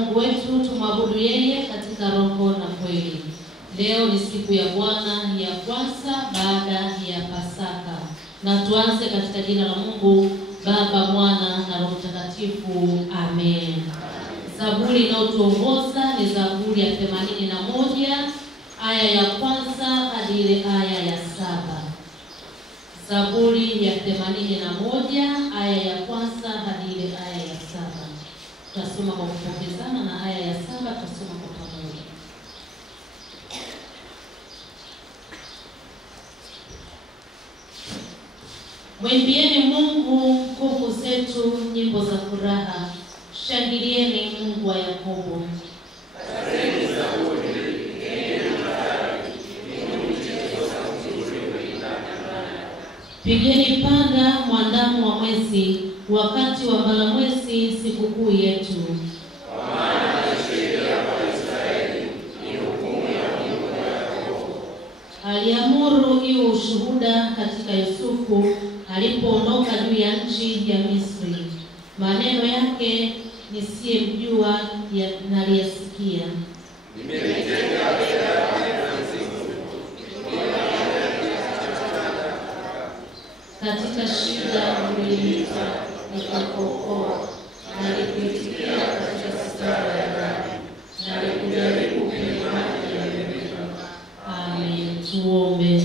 Mungu wetu, tumwabudu yeye katika roho na kweli. Leo ni siku ya Bwana ya kwanza baada ya Pasaka. Na tuanze katika jina la Mungu Baba, Mwana na Roho Mtakatifu. Amen. Zaburi inayotuongoza ni Zaburi ya 81 aya ya kwanza hadi ile aya ya 7. Zaburi ya 81 aya ya kwanza hadi ile aya ya 7. Tutasoma kwa kupokezana na aya ya 7 tutasoma kwa pamoja. Mwimbieni Mungu nguvu zetu nyimbo za furaha. Shangilieni Mungu wa Yakobo. Pigeni panda mwandamo wa mwezi, wakati wa balamwezi sikukuu yetu. Kwa maana sheria kwa Israeli ni hukumu ya Mungu wa Yakobo. Aliamuru iwe ushuhuda katika Yusufu alipoondoka juu ya nchi ya Misri. Maneno yake nisiyemjua naliyasikia. Nimeitenga mbele ya katika shida uliniita, nikakuokoa. Nalikuitikia katika sitara ya ndani, nalikujaribu kwenye maji ya milima. Amen. Tuombe.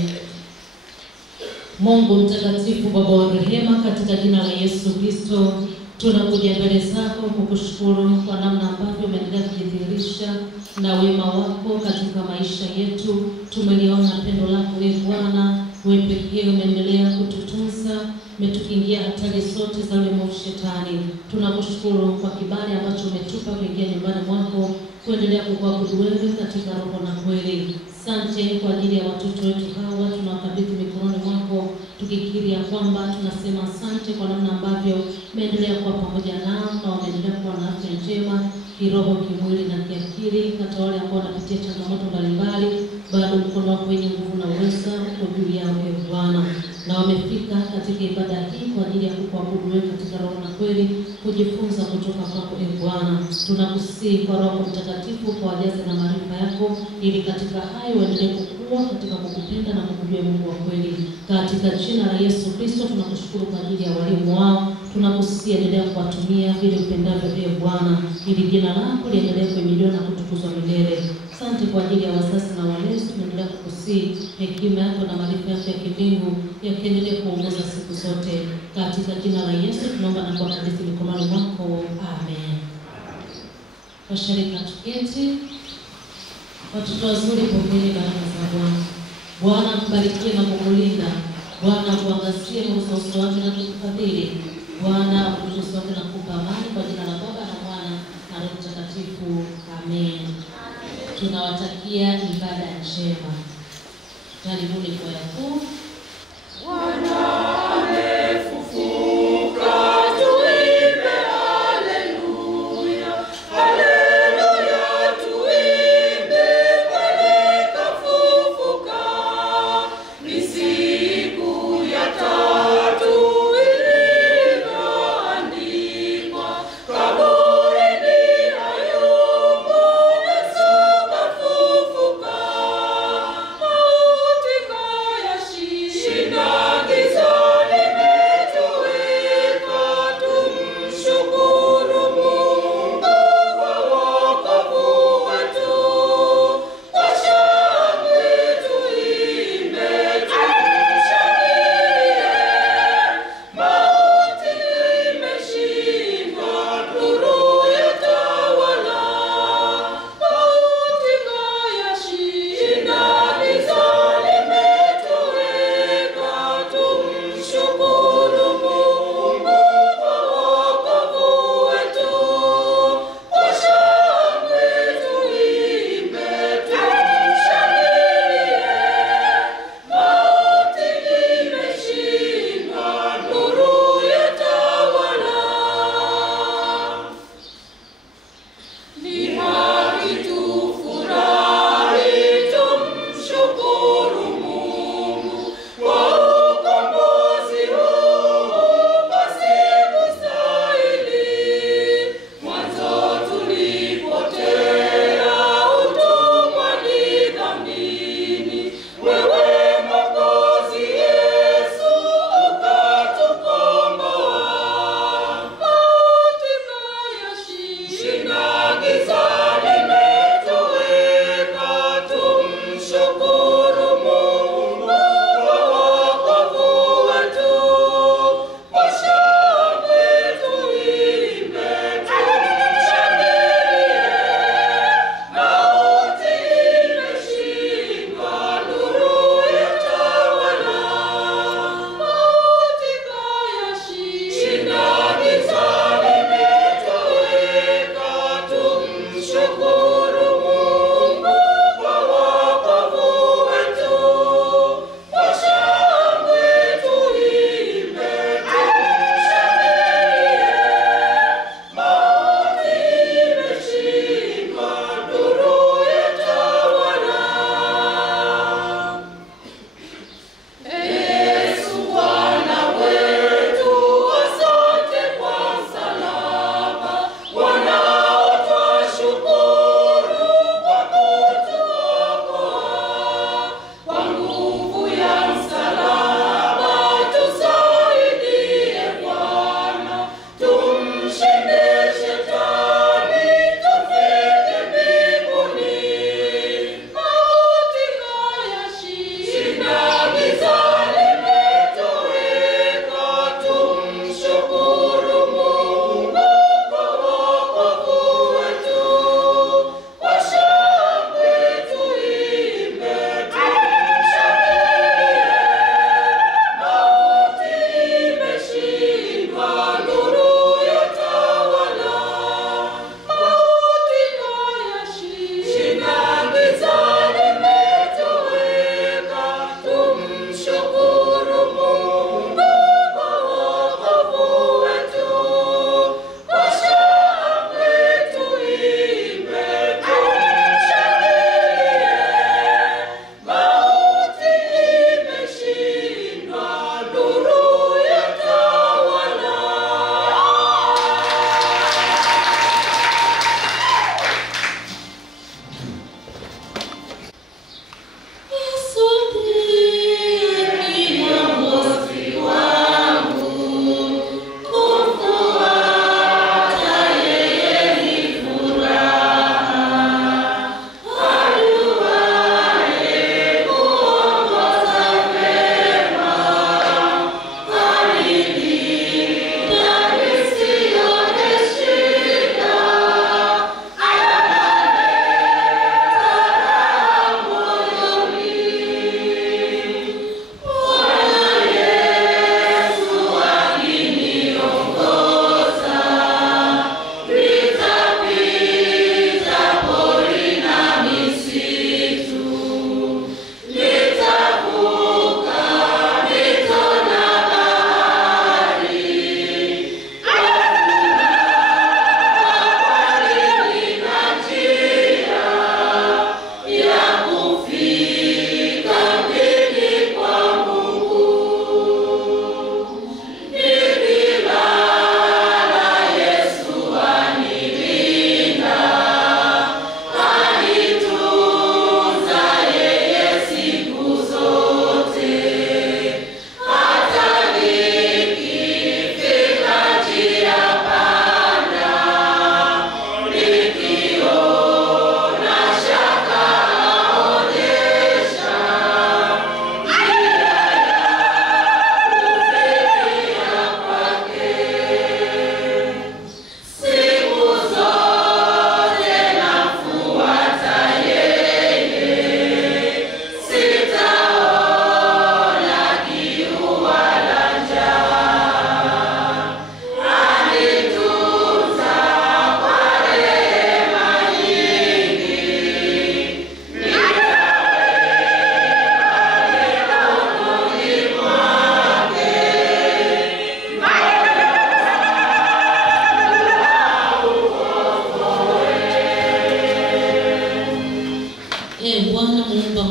Mungu mtakatifu, Baba wa rehema, katika jina la Yesu Kristo tunakuja mbele zako kukushukuru kwa namna ambavyo umeendelea kujidhihirisha na wema wako katika maisha yetu. Tumeliona pendo lako Bwana, wewe pekee umeendelea kututunza, umetukingia hatari zote za ule mwovu Shetani. Tunakushukuru kwa kibali ambacho umetupa kuingia nyumbani mwako, kuendelea kukuabudu wewe katika roho na kweli. Asante kwa ajili ya watoto wetu hawa, tunawakabidhi mikononi mwako, tukikiri ya kwamba tunasema asante kwa namna ambavyo umeendelea kuwa pamoja nao na wameendelea kuwa na afya njema kiroho, kimwili na kiakili. Hata wale ambao wanapitia changamoto mbalimbali, bado mkono wako wenye nguvu na uwezo uko juu yao Bwana, na wamefika katika ibada hii kwa ajili ya kukuabudu wewe katika roho na kweli, kujifunza kutoka kwako Bwana. Tunakusihi kwa Roho Mtakatifu kwa ajaze na maarifa yako, ili katika hayo uendelee kukua katika kukupenda na kukujua Mungu wa kweli. Katika jina la Yesu Kristo tunakushukuru kwa ajili ya walimu wao. Tunakusihi endelea kuwatumia vile upendavyo Bwana, ili jina lako liendelee kuhimidiwa na kutukuzwa milele. Asante kwa ajili ya wazazi na walezi, tunaendelea kukusihi hekima yako na maarifa yako ya kimbingu yakiendelea kuongoza siku zote. Katika jina la Yesu tunaomba na kuwakabidhi mikononi mwako. Amen. Washirika tuketi. Watoto wazuri, pokeeni baraka za Bwana. Bwana akubarikie na kukulinda. Bwana akuangazie uso wake na kukufadhili. Bwana akutukuze wake na kukupa amani, kwa jina la Baba na Mwana na Roho Mtakatifu. Amen. Tunawatakia ibada njema. Karibuni kwa yakuu. Bwana amefufuka, tuimbe haleluya, haleluya, tuimbe kweli kafufuka. Ni siku ya tatu ilivyoandikwa, kaburini hayumo, Yesu kafufuka. Mauti kayashinda.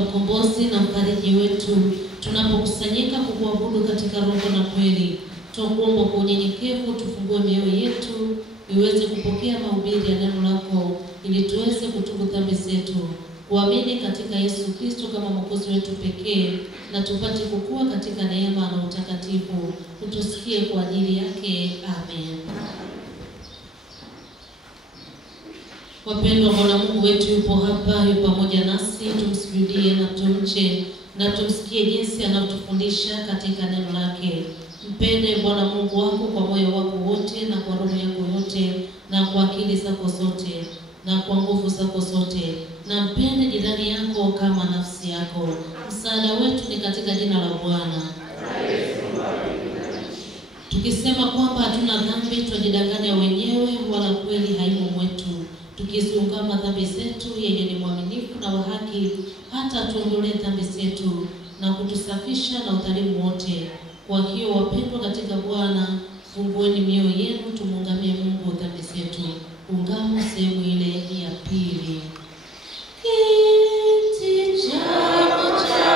mkombozi na mfariji wetu, tunapokusanyika kukuabudu katika roho na kweli, tunakuomba kwa unyenyekevu tufungue mioyo yetu iweze kupokea mahubiri ya neno lako, ili tuweze kutubu dhambi zetu, kuamini katika Yesu Kristo kama mwokozi wetu pekee, na tupate kukua katika neema na utakatifu. Utusikie kwa ajili yake. Amen. Wapendwa, Bwana Mungu wetu yupo hapa, yupo pamoja nasi. Tumsujudie na tumche na tumsikie jinsi anatufundisha katika neno lake. Mpende Bwana Mungu wako kwa moyo wako wote na kwa roho yako yote na kwa akili zako zote na kwa nguvu zako zote, na mpende jirani yako kama nafsi yako. Msaada wetu ni katika jina la Bwana. Tukisema kwamba hatuna dhambi, tunajidanganya wenyewe, wala kweli haimo mwetu. Tukiziungama dhambi zetu, yeye ni mwaminifu na wa haki, hata atuondolee dhambi zetu na kutusafisha na udhalimu wote. Kwa hiyo wapendwa katika Bwana, fungueni mioyo yenu, tumuungamie Mungu dhambi zetu. Ungamo sehemu ile ya pili. Kiti chako cha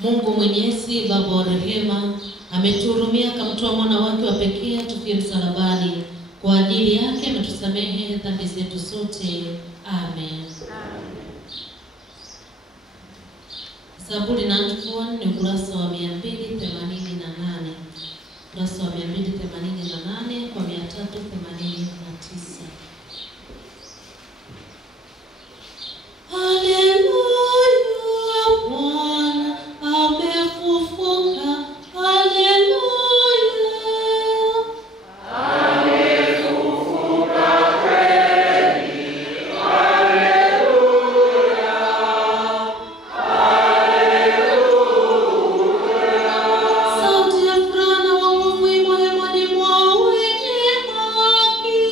Mungu Mwenyezi, Baba wa rehema, ametuhurumia akamtoa mwana wake wa pekee atufie msalabani. Kwa ajili yake ametusamehe dhambi zetu zote. Amen. Zaburi 91 ni ukurasa wa 288. Ukurasa wa 288 kwa 389. Sauti ya furaha na wokovu imo hemani mwa wenye haki.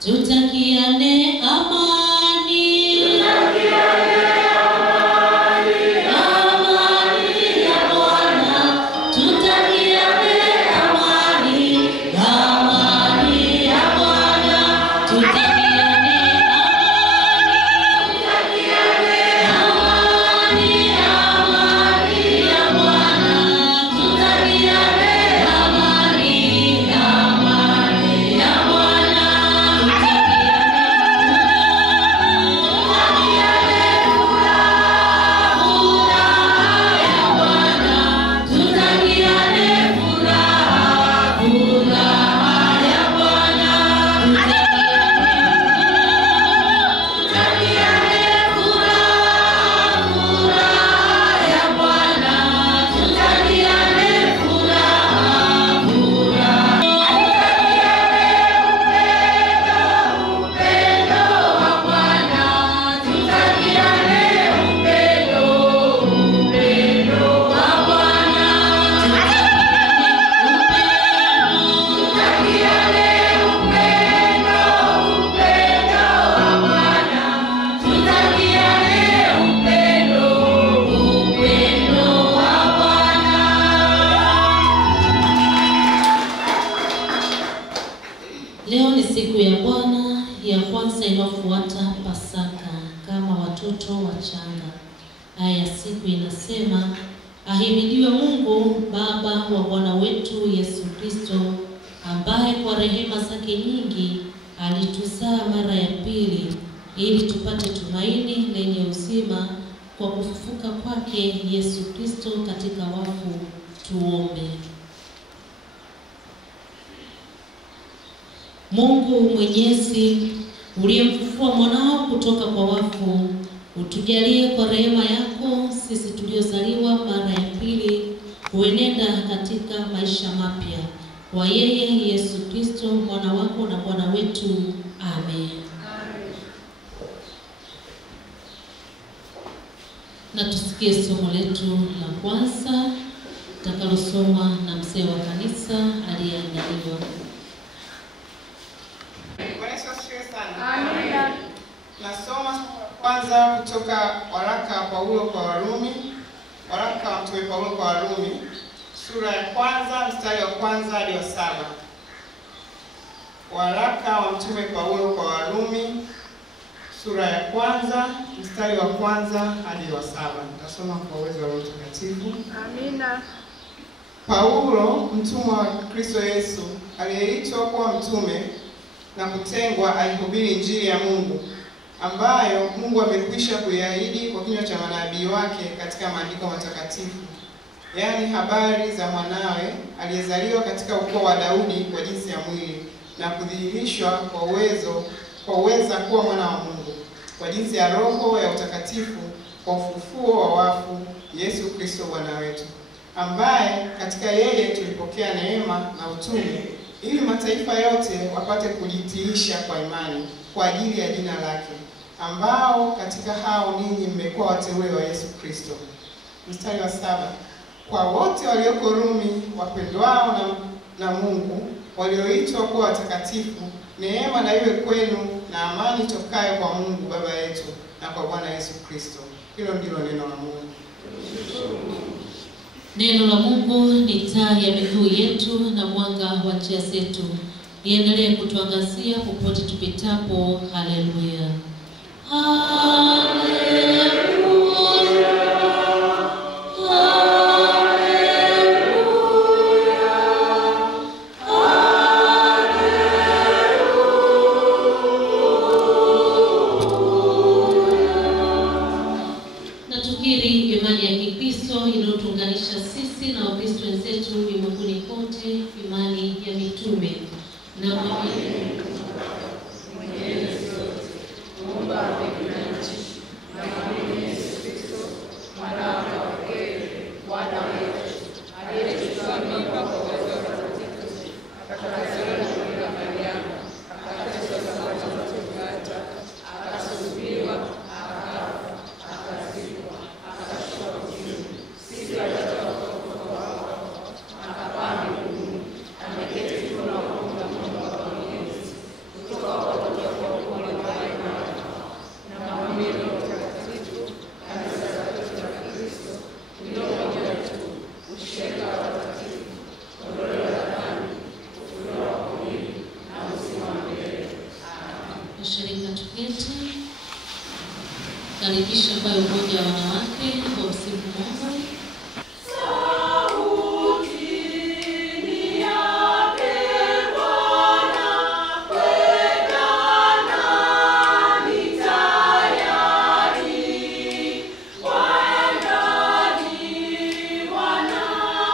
Tutakiane amani. Tutakiane amani. Amani ya Bwana. Tutakiane amani. Amani ya Bwana. Tutakiane amani. Amani ya Bwana. Tutakiane amani. Amani ya Bwana. Leo ni siku ya Bwana ya kwanza inayofuata Pasaka kama watoto wachanga. Aya ya siku inasema, ahimidiwe Mungu Baba wa Bwana wetu Yesu Kristo, ambaye kwa rehema zake nyingi alituzaa mara ya pili ili tupate tumaini lenye uzima kwa kufufuka kwake Yesu Kristo katika wafu. Tuombe. Mungu Mwenyezi, uliyemfufua mwanao kutoka kwa wafu, utujalie kwa rehema yako sisi tuliozaliwa mara ya pili kuenenda katika maisha mapya kwa yeye Yesu Kristo mwana wako na Bwana wetu. Amen. Na tusikie somo letu la kwanza takalosomwa na mzee wa kanisa aliyeandaliwa. Amina. Nasoma kwanza kutoka waraka wa Paulo kwa Warumi, waraka wa Mtume Paulo kwa Warumi, sura ya kwanza mstari wa kwanza hadi wa 7. Waraka wa Mtume Paulo kwa Warumi, sura ya kwanza mstari wa kwanza hadi wa 7. Nasoma kwa uwezo wa Roho Mtakatifu. Amina. Paulo, mtumwa wa Kristo Yesu, aliyeitwa kuwa mtume na kutengwa aihubiri Injili ya Mungu, ambayo Mungu amekwisha kuiahidi kwa kinywa cha manabii wake katika maandiko matakatifu, yaani habari za mwanawe aliyezaliwa katika ukoo wa Daudi kwa jinsi ya mwili, na kudhihirishwa kwa uweza kuwa mwana wa Mungu kwa jinsi ya Roho ya utakatifu, kwa ufufuo wa wafu, Yesu Kristo Bwana wetu, ambaye katika yeye tulipokea neema na utume, ili mataifa yote wapate kujitiisha kwa imani kwa ajili ya jina lake, ambao katika hao ninyi mmekuwa wateule wa Yesu Kristo. Mstari wa 7. Kwa wote walioko Rumi, wapendwao na Mungu, walioitwa kuwa watakatifu, neema na iwe kwenu na amani tokayo kwa Mungu Baba yetu na kwa Bwana Yesu Kristo. Hilo ndilo neno la Mungu. Neno la Mungu ni taa ya miguu yetu na mwanga wa njia zetu. Iendelee kutuangazia popote tupitapo. Haleluya. Haleluya. Imani ya Kikristo iliyotuunganisha sisi na Wakristo wenzetu ulimwenguni kote, imani ya mitume. Na Mwenyezi Mungu Washirika tuketi. Karibisha kwa umoja wa wanawake kwa msifu Mungu. Bwana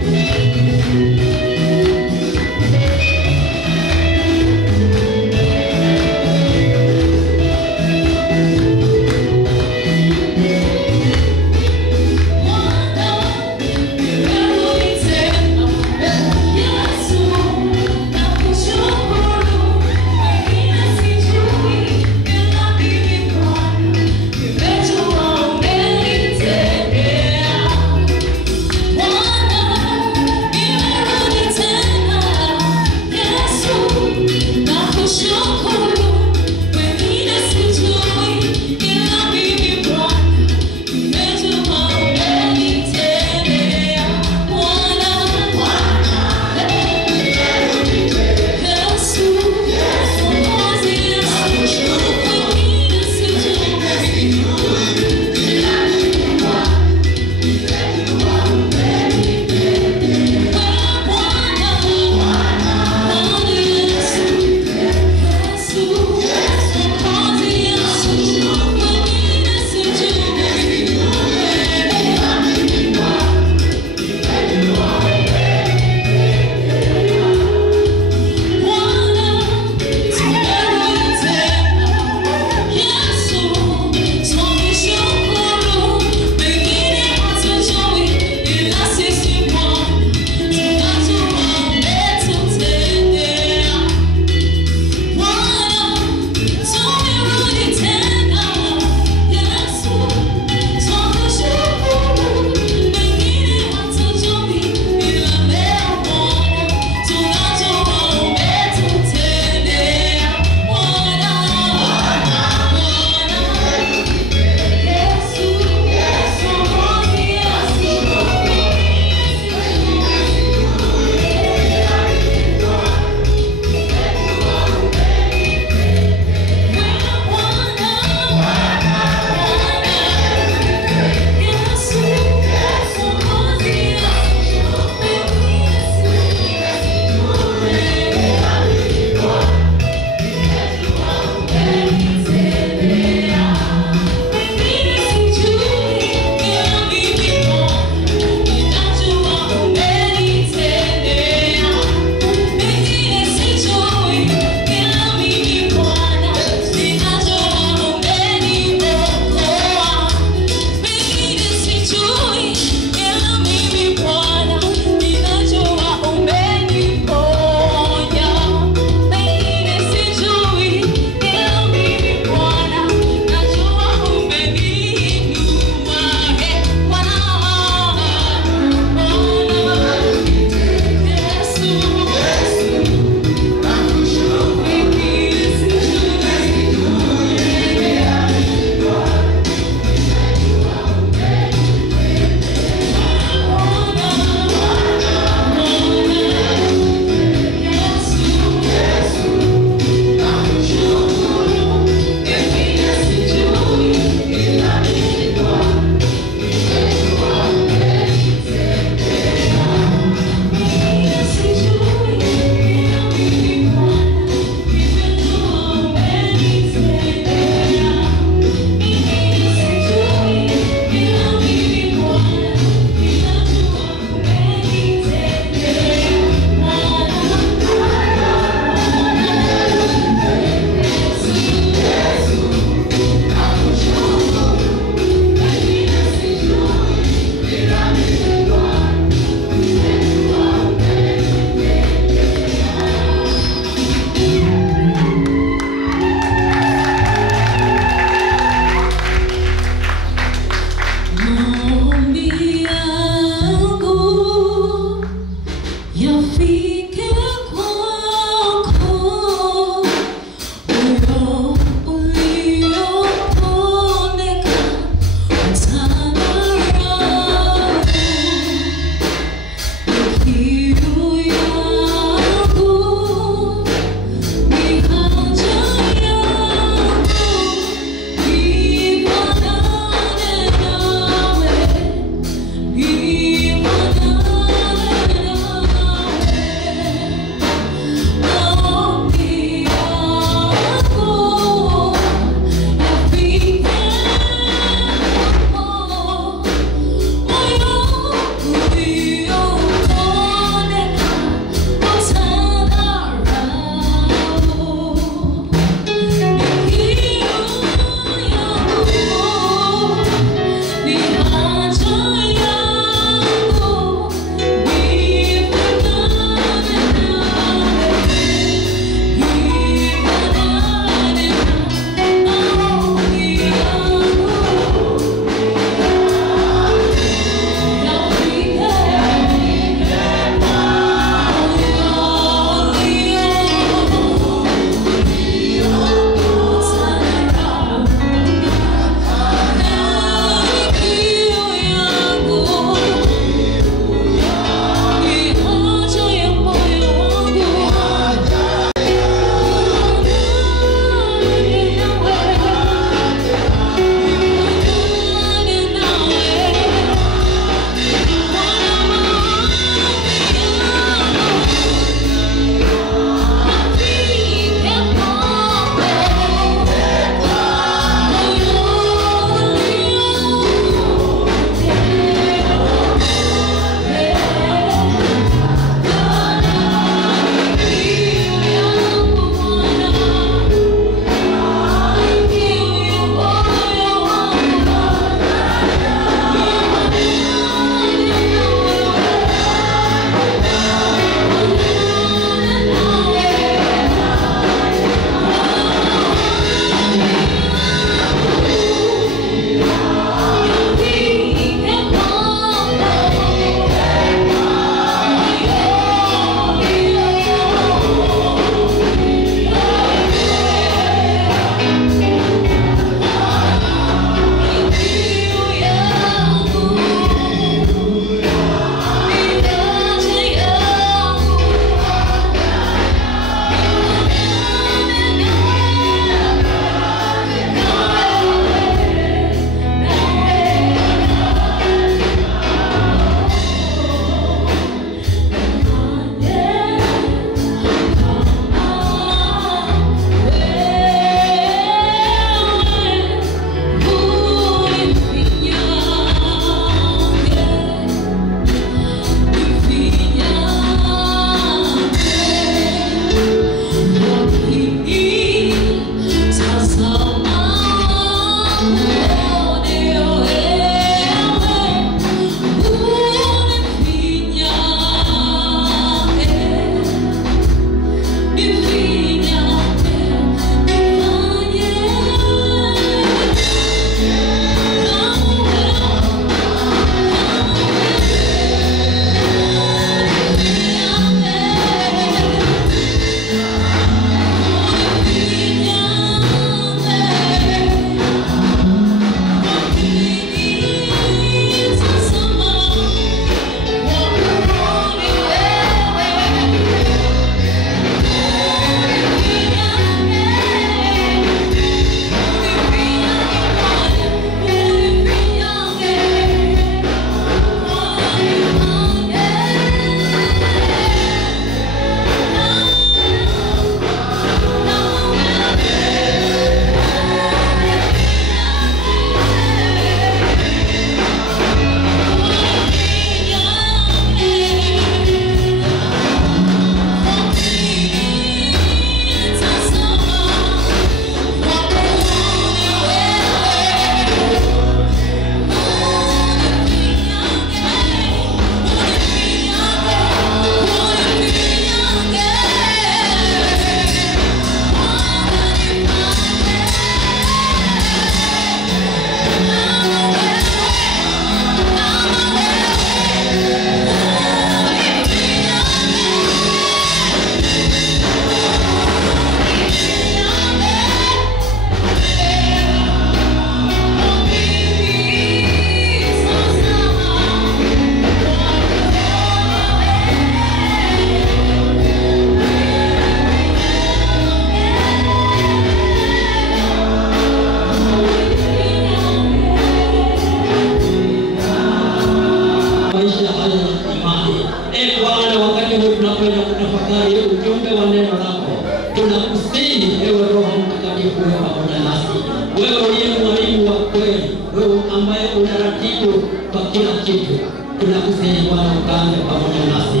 kweli, wewe ambaye unaratibu kwa kila kitu. Tunakusihi Bwana ukaanze pamoja nasi.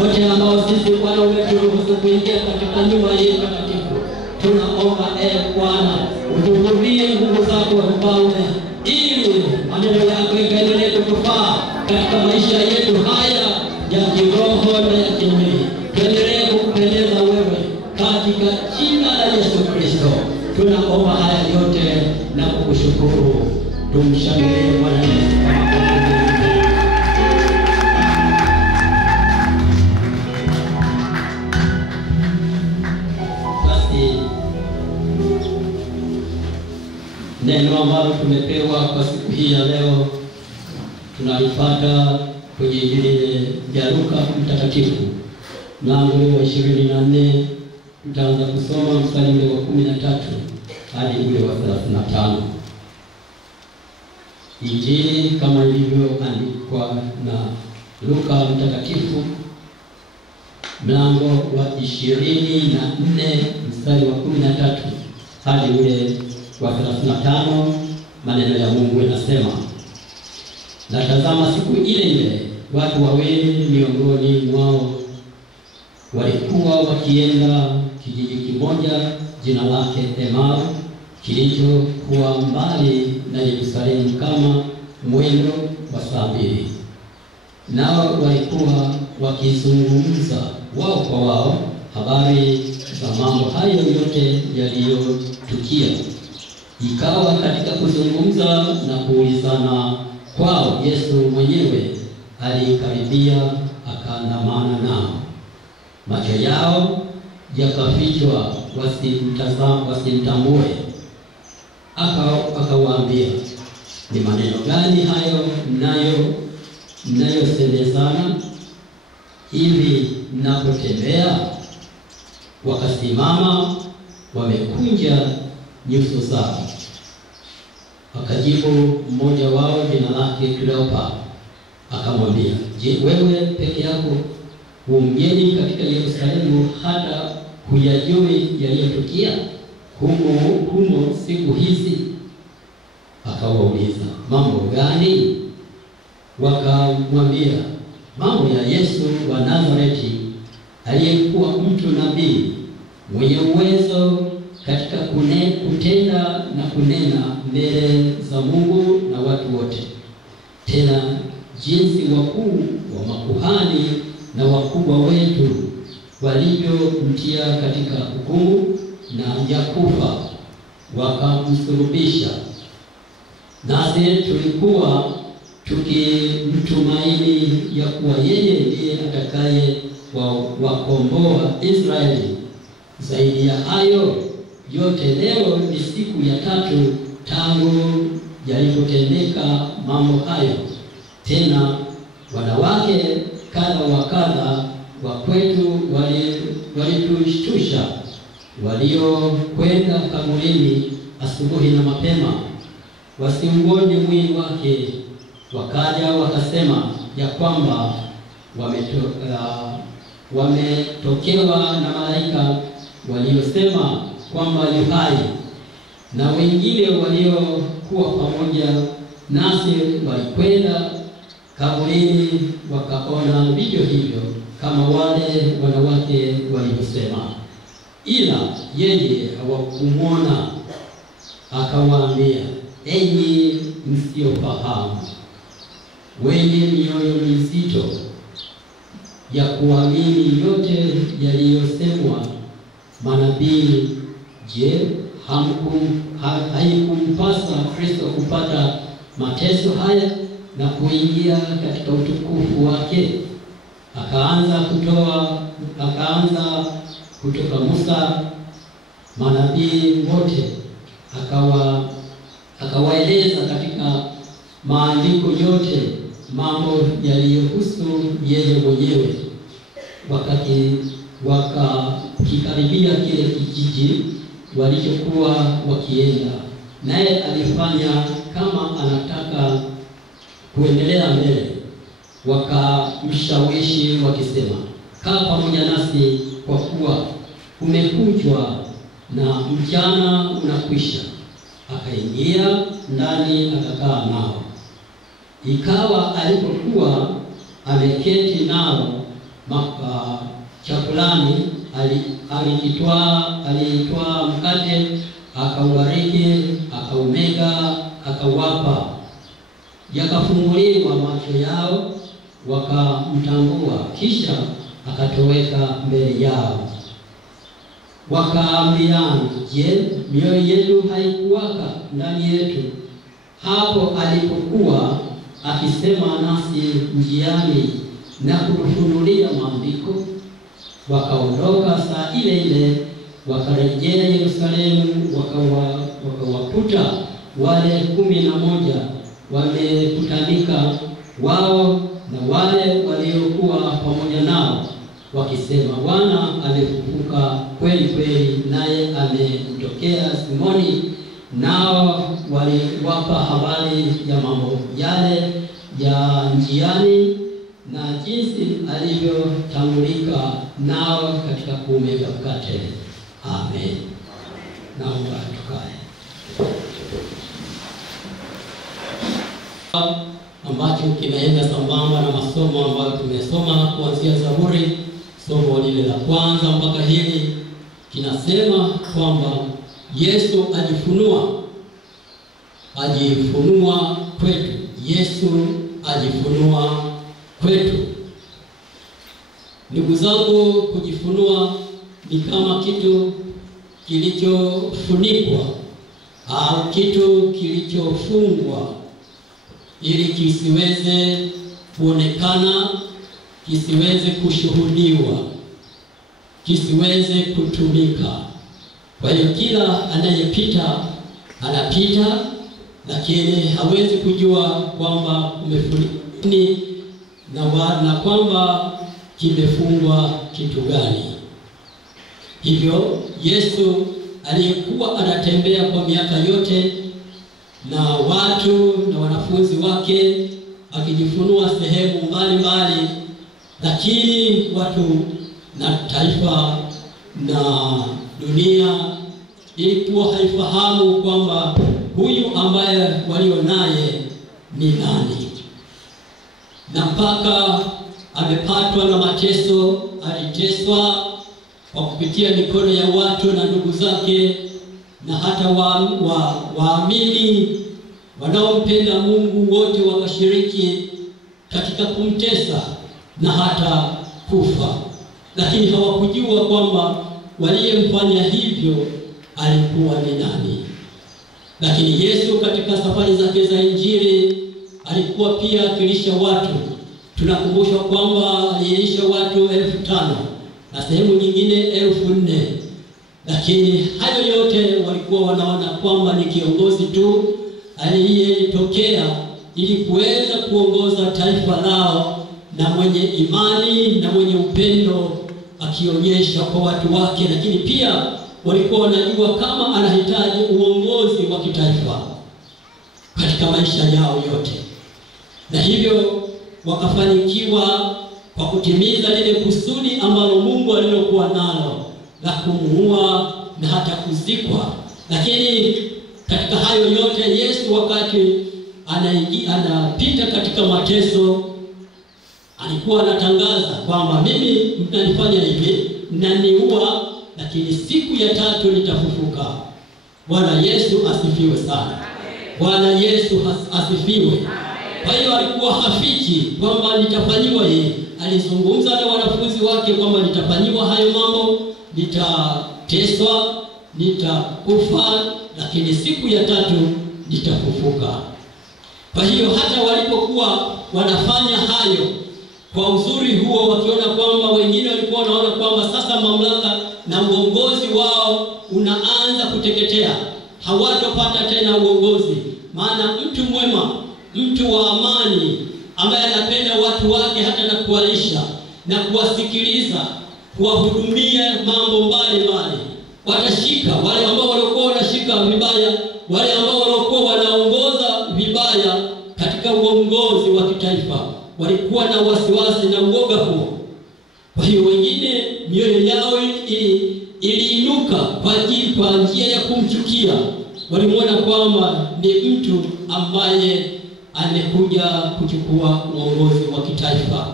Wote ambao sisi Bwana umeturuhusu kuingia katika nyumba hii takatifu, tunaomba Bwana utuhurumie nguvu zako Mfalme, ili maneno yako ikaendelee kutufaa katika maisha yetu haya ya kiroho na ya kimwili. Tuendelee kukupendeza wewe katika jina la Yesu Kristo. Tunaomba haya yote na kukushukuru. Tumshangilie Bwana Yesu. Neno ambalo tumepewa kwa siku hii ya leo tunalipata kwenye Injili ya Luka mtakatifu mlango wa 24. Tutaanza kusoma mstari wa 13 hadi ule wa 35. Injili kama ilivyoandikwa na Luka mtakatifu mlango wa 24 mstari wa 13 hadi ule wa 35. Maneno ya Mungu yanasema, na tazama, siku ile ile watu wawili miongoni mwao walikuwa wakienda kijiji kimoja jina lake Emau, kilichokuwa mbali na Yerusalemu kama mwendo wa saa 2. Nao walikuwa wakizungumza wao kwa wao habari za mambo hayo yote yaliyotukia. Ikawa katika kuzungumza na kuulizana kwao, Yesu mwenyewe alikaribia akaandamana nao. Macho yao yakafichwa wasimtambue. Akawaambia, ni maneno gani hayo mnayosemezana hivi mnapotembea? Wakasimama wamekunja nyuso zao. Akajibu mmoja wao jina lake Kleopa, akamwambia, je, wewe peke yako umgeni katika Yerusalemu hata huyajui yaliyotukia humo siku hizi? Akawauliza, mambo gani? Wakamwambia, mambo ya Yesu wa Nazareti, aliyekuwa mtu nabii, mwenye uwezo katika kutenda na kunena mbele za Mungu na watu wote. Tena jinsi wakuu wa makuhani na wakubwa wetu walivyomtia katika hukumu na ya kufa, wakamsulubisha. Nasi tulikuwa tukimtumaini ya kuwa yeye ndiye atakaye wakomboa Israeli. Zaidi ya hayo yote, leo ni siku ya 3 tangu yalipotendeka mambo hayo. Tena wanawake kadha wa kadha wa kwetu walitushtusha, waliokwenda kaburini asubuhi na mapema wasiuone mwili wake. Wakaja wakasema ya kwamba wametokewa na malaika waliosema kwamba yu hai. Na wengine waliokuwa pamoja nasi walikwenda kaburini wakaona vivyo hivyo kama wale wanawake walivyosema, ila yeye hawakumwona. Akawaambia, enyi msiofahamu, wenye mioyo mizito ya kuamini yote yaliyosemwa manabii, je, haikumpasa Kristo kupata mateso haya na kuingia katika utukufu wake? Akaanza kutoka Musa, manabii wote, akawaeleza katika maandiko yote mambo yaliyohusu yeye mwenyewe. Wakikaribia kile kijiji walichokuwa wakienda, naye alifanya kama anataka kuendelea mbele. Wakamshawishi wakisema, kaa pamoja nasi kwa kuwa umekujwa na mchana unakwisha. akaingia ndani akakaa nao. Ikawa alipokuwa ameketi nao chakulani, alitwaa mkate, akaubariki, akaumega, akauwapa. Yakafunguliwa macho yao, wakamtambua. Kisha akatoweka mbele yao. Wakaambiana, je, mioyo yetu haikuwaka ndani yetu hapo alipokuwa akisema nasi njiani na kutufunulia maandiko? Wakaondoka saa ile ile, wakarejea Yerusalemu, wakawakuta wale 11 wamekutanika, wao na wale waliokuwa pamoja nao, wakisema, Bwana amefufuka kweli kweli, naye amemtokea Simoni. Nao waliwapa habari ya mambo yale ya njiani na jinsi alivyotambulika nao katika kuumega mkate. Amen. Naomba tukae. Ambacho kinaenda sambamba na masomo ambayo tumesoma kuanzia Zaburi, somo lile la kwanza mpaka hili, kinasema kwamba Yesu ajifunua kwetu. Yesu ajifunua kwetu. Ndugu zangu, kujifunua ni kama kitu kilichofunikwa au kitu kilichofungwa ili kisiweze kuonekana, kisiweze kushuhudiwa, kisiweze kutumika. Kwa hiyo kila anayepita anapita, lakini hawezi kujua kwamba kumefunikwa na kwamba kimefungwa kitu gani. Hivyo Yesu aliyekuwa anatembea kwa miaka yote na watu na wanafunzi wake akijifunua sehemu mbalimbali, lakini watu na taifa na dunia ilikuwa haifahamu kwamba huyu ambaye walio naye ni nani. Na mpaka amepatwa na mateso, aliteswa kwa kupitia mikono ya watu na ndugu zake, na hata waamini wanaompenda Mungu wote wakashiriki katika kumtesa na hata kufa. Lakini hawakujua kwamba waliyemfanya hivyo alikuwa ni nani. Lakini Yesu katika safari zake za Injili alikuwa pia akilisha watu. Tunakumbushwa kwamba alilisha watu 5,000 na sehemu nyingine 4,000. Lakini hayo yote walikuwa wanaona kwamba ni kiongozi tu aliyetokea ili kuweza kuongoza taifa lao, na mwenye imani na mwenye upendo akionyesha kwa watu wake. Lakini pia walikuwa wanajua kama anahitaji uongozi wa kitaifa katika maisha yao yote, na hivyo wakafanikiwa kwa kutimiza lile kusudi ambalo Mungu alilokuwa nalo la kumuua na hata kuzikwa. Lakini katika hayo yote Yesu wakati anapita katika mateso alikuwa anatangaza kwamba mimi mnanifanya hivi, mnaniua, lakini siku ya 3 nitafufuka. Bwana Yesu asifiwe sana. Bwana Yesu asifiwe. Kwa hiyo alikuwa hafichi kwamba nitafanyiwa hii. Alizungumza na wanafunzi wake kwamba nitafanyiwa hayo mambo, nitateswa, nitakufa, lakini siku ya 3 nitafufuka. Kwa hiyo hata walipokuwa wanafanya hayo kwa uzuri huo, wakiona kwamba wengine walikuwa wanaona kwamba sasa mamlaka na uongozi wao unaanza kuteketea, hawatopata tena uongozi. Maana mtu mwema, mtu wa amani ambaye anapenda watu wake hata na kuwalisha na kuwasikiliza, kuwahudumia mambo mbalimbali, watashika. Wale ambao walikuwa wanashika vibaya, wale ambao walikuwa wanaongoza vibaya katika uongozi wa kitaifa, walikuwa na wasiwasi na uoga huo. Kwa hiyo wengine mioyo yao iliinuka kwa njia ya kumchukia walimuona kwamba ni mtu ambaye amekuja kuchukua uongozi wa kitaifa.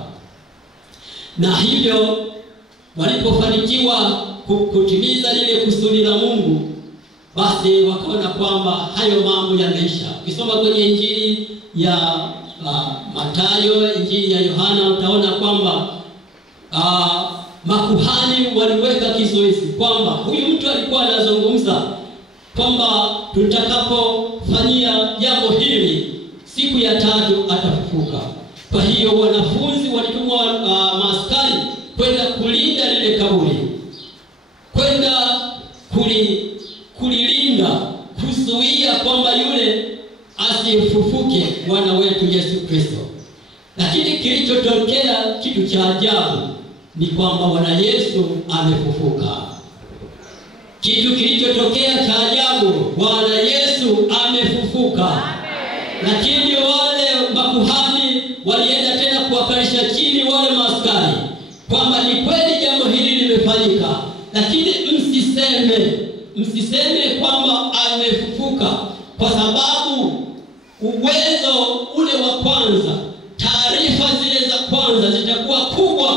Na hivyo walipofanikiwa kutimiza lile kusudi la Mungu, basi wakaona kwamba hayo mambo yameisha. Ukisoma kwenye Injili ya Mathayo, Injili ya Yohana, utaona kwamba makuhani waliweka kizuizi kwamba huyu mtu alikuwa anazungumza kwamba tutakapofanyia jambo hili siku ya 3 atafufuka. Kwa hiyo wanafunzi walitumwa maaskari kwenda kulinda lile kaburi, kwenda kulilinda, kuzuia kwamba yule asifufuke Bwana wetu Yesu Kristo. Lakini kilichotokea, kitu cha ajabu, ni kwamba Bwana Yesu amefufuka. Kitu kilichotokea cha ajabu, Bwana Yesu amefufuka. Lakini wale makuhani walienda tena kuwakalisha chini wale maaskari kwamba ni kweli jambo hili limefanyika, lakini msiseme kwamba amefufuka, kwa sababu uwezo ule wa kwanza, taarifa zile za kwanza zitakuwa kubwa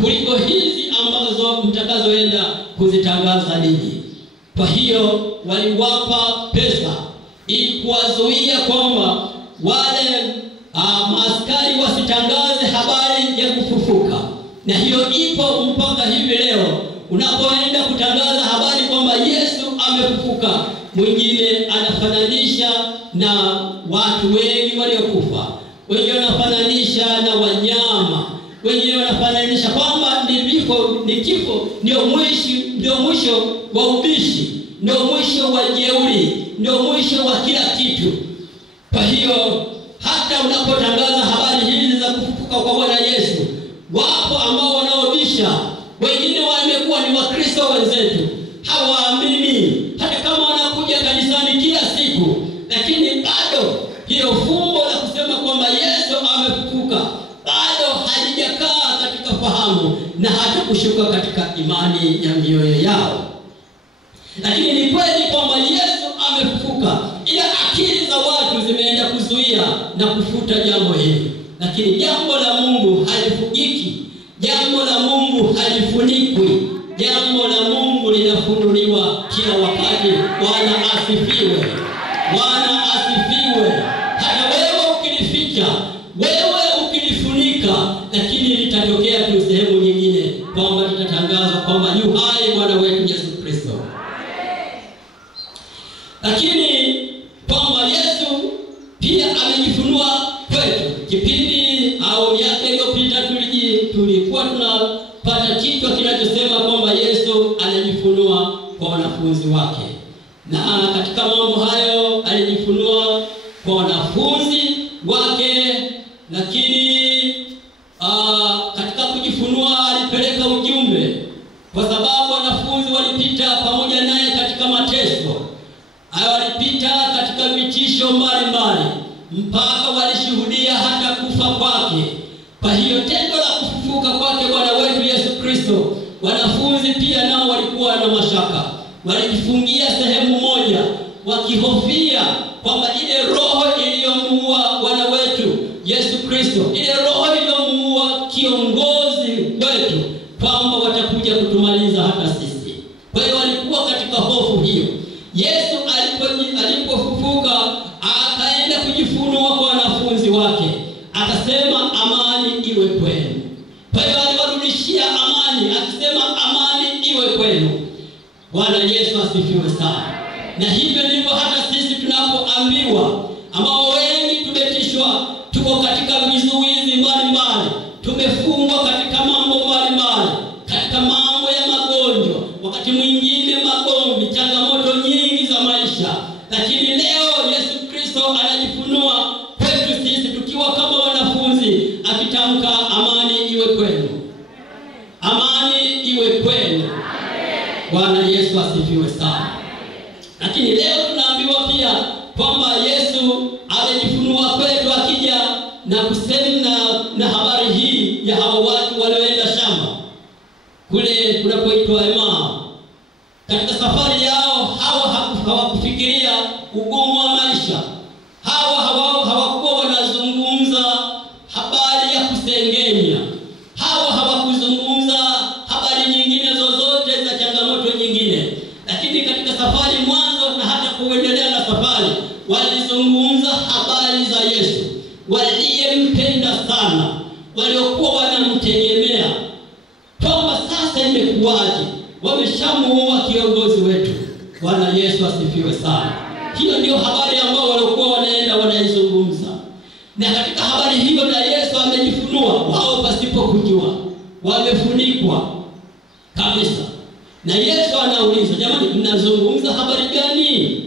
kuliko hizi ambazo mtakazoenda kuzitangaza ninyi. Kwa hiyo waliwapa pesa ili kuwazuia kwamba wale maaskari wasitangaze habari ya kufufuka. Na hiyo ipo mpaka hivi leo. Unapoenda kutangaza habari kwamba Yesu amefufuka, mwingine anafananisha na watu wengi waliokufa, wengine wanafananisha na wanyama, wengine wanafananisha kwamba ni kifo ndio mwisho wa ubishi, ndio mwisho wa jeuri, ndio mwisho wa kila kitu. Kwa hiyo hata unapotangaza habari hizi za kufufuka kwa Bwana Yesu, wapo ambao wanaobisha. Wengine wamekuwa ni Wakristo wenzetu, hawaamini hata kama wanakuja kanisani kila siku, lakini bado hiyo fumbo la kusema kwamba Yesu amefufuka bado halijakaa katika fahamu na hata kushuka katika imani ya mioyo yao. Lakini ni kweli kwamba Yesu amefufuka, ila akili za watu zimeenda kuzuia na kufuta jambo hili. Lakini jambo la Mungu halifugiki, jambo la Mungu halifunikwi, jambo la Mungu linafunuliwa kila wakati. Bwana asifiwe, Bwana asifiwe. Hata wewe ukilificha, wewe ukilifunika, lakini litatokea tu sehemu nyingine kwamba litatangazwa kwamba yu hai Bwana wetu Yesu Kristo. Lakini kwamba Yesu pia amejifunua kwetu. Kipindi au miaka iliyopita tulikuwa tunapata kichwa kinachosema kwamba Yesu anajifunua kwa wanafunzi wake. Na katika mambo hayo alijifunua kwa wanafunzi wake, lakini katika kujifunua alipeleka ujumbe, kwa sababu wanafunzi walipita pamoja naye katika mateso. Walipita katika vitisho mbalimbali mpaka walishuhudia hata kufa kwake. Kwa hiyo tendo la kufufuka kwake Bwana wetu Yesu Kristo, wanafunzi pia nao walikuwa na mashaka. Walijifungia sehemu moja wakihofia kwamba ile roho iliyomuua Bwana wetu Yesu Kristo, ile roho iliyomuua kiongozi wetu, kwamba watakuja kutumaliza hata sisi. Kwa hiyo walikuwa katika hofu hiyo. Yesu alipofufuka akaenda kujifunua kwa wanafunzi wake, akasema amani iwe kwenu. Kwa hiyo aliwarudishia amani, akisema amani iwe kwenu. Bwana Yesu asifiwe sana. Na hivyo ndivyo hata sisi tunapoambiwa, ambao wengi tumetishwa, tuko katika vizuizi mbalimbali, tumefungwa katika mambo mbalimbali, katika mambo ya magonjwa, wakati mwingine magomvi, changamoto nyingi za maisha. Lakini leo Yesu Kristo anajifunua kwetu sisi tukiwa kama wanafunzi, akitamka amani iwe kwenu, amani iwe kwenu. Bwana Yesu asifiwe sana. Lakini leo tunaambiwa pia kwamba Yesu amejifunua kwetu, akija na kusema na habari hii ya hao watu walioenda shamba kule kunapoitwa Emau. Katika safari yao hawakufikiria maisha. Hawakuwa wanazungumza habari ya kusengenya. Hawakuzungumza habari nyingine zozote za changamoto nyingine. Lakini katika safari mwanzo na hata kuendelea na safari, walizungumza habari za Yesu, waliyempenda sana, waliokuwa wanamtegemea. Kwamba sasa imekuwaje? Wameshamuua kiongozi wetu. Bwana Yesu asifiwe sana. Hiyo ndio habari ambayo walikuwa wanaenda wanaizungumza. Na katika habari hiyo na Yesu amejifunua, wao pasipo kujua. Wamefunikwa kabisa. Na Yesu anauliza, jamani, mnazungumza habari gani?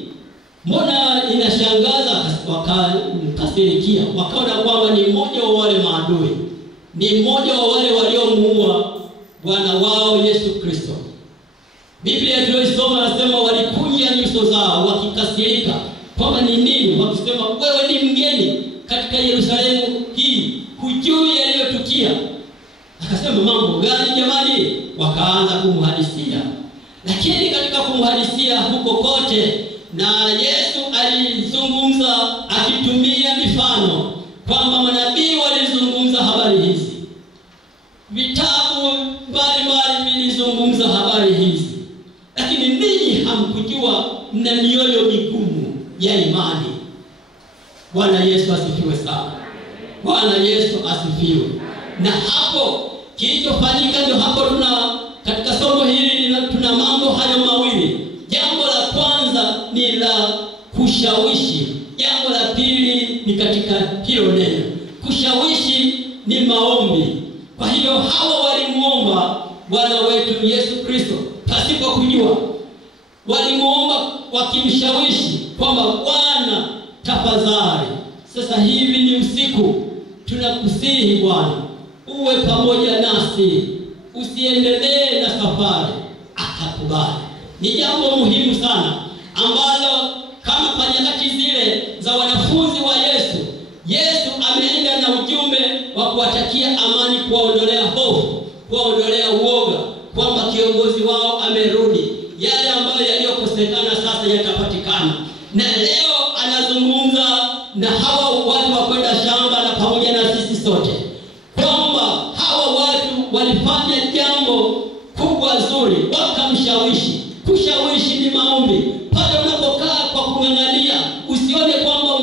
Mbona inashangaza? Wakakasirikia, wakaona kwamba ni mmoja wa wale maadui, ni mmoja wa wale waliomuua Bwana wao Yesu Kristo. Biblia tuliyosoma nasema walikunja nyuso zao wakikasirika. Kwamba ni nini? Wakisema, wewe ni mgeni katika Yerusalemu hii, hujui yaliyotukia. Akasema, mambo gani jamani? Wakaanza kumhadisia. Lakini katika kumhadisia huko kote, na Yesu alizungumza akitumia mifano, kwamba manabii walizungumza habari hizi, vitabu mbalimbali vilizungumza habari hizi, lakini ninyi hamkujua, mna mioyo migumu ya imani. Bwana Yesu asifiwe sana. Bwana Yesu asifiwe. Na hapo kilichofanyika ndio hapo katika somo hili tuna mambo hayo mawili. Jambo la kwanza ni la kushawishi. Jambo la pili ni katika hilo neno. Kushawishi ni maombi. Kwa hiyo hawa walimuomba Bwana wetu Yesu Kristo pasipo kujua. Walimuomba wakimshawishi kwamba, Bwana tafadhali, sasa hivi ni usiku, tunakusihi Bwana uwe pamoja nasi, usiendelee na safari. Akakubali. Ni jambo muhimu sana ambalo kama kwa nyakati zile za wanafunzi wa Yesu, Yesu ameenda na ujumbe wa kuwatakia amani, kuwaondolea hofu, kuwaondolea uoga, kwamba kiongozi wao amerudi, yale ambayo yaliyokosekana sasa yatapatikana. Na leo anazungumza na hawa watu wa kwenda shamba na pamoja na sisi sote, kwamba hawa watu walifanya jambo kubwa zuri, wakamshawishi. Kushawishi ni maombi. Pale unapokaa kwa kung'ang'ania, usione kwamba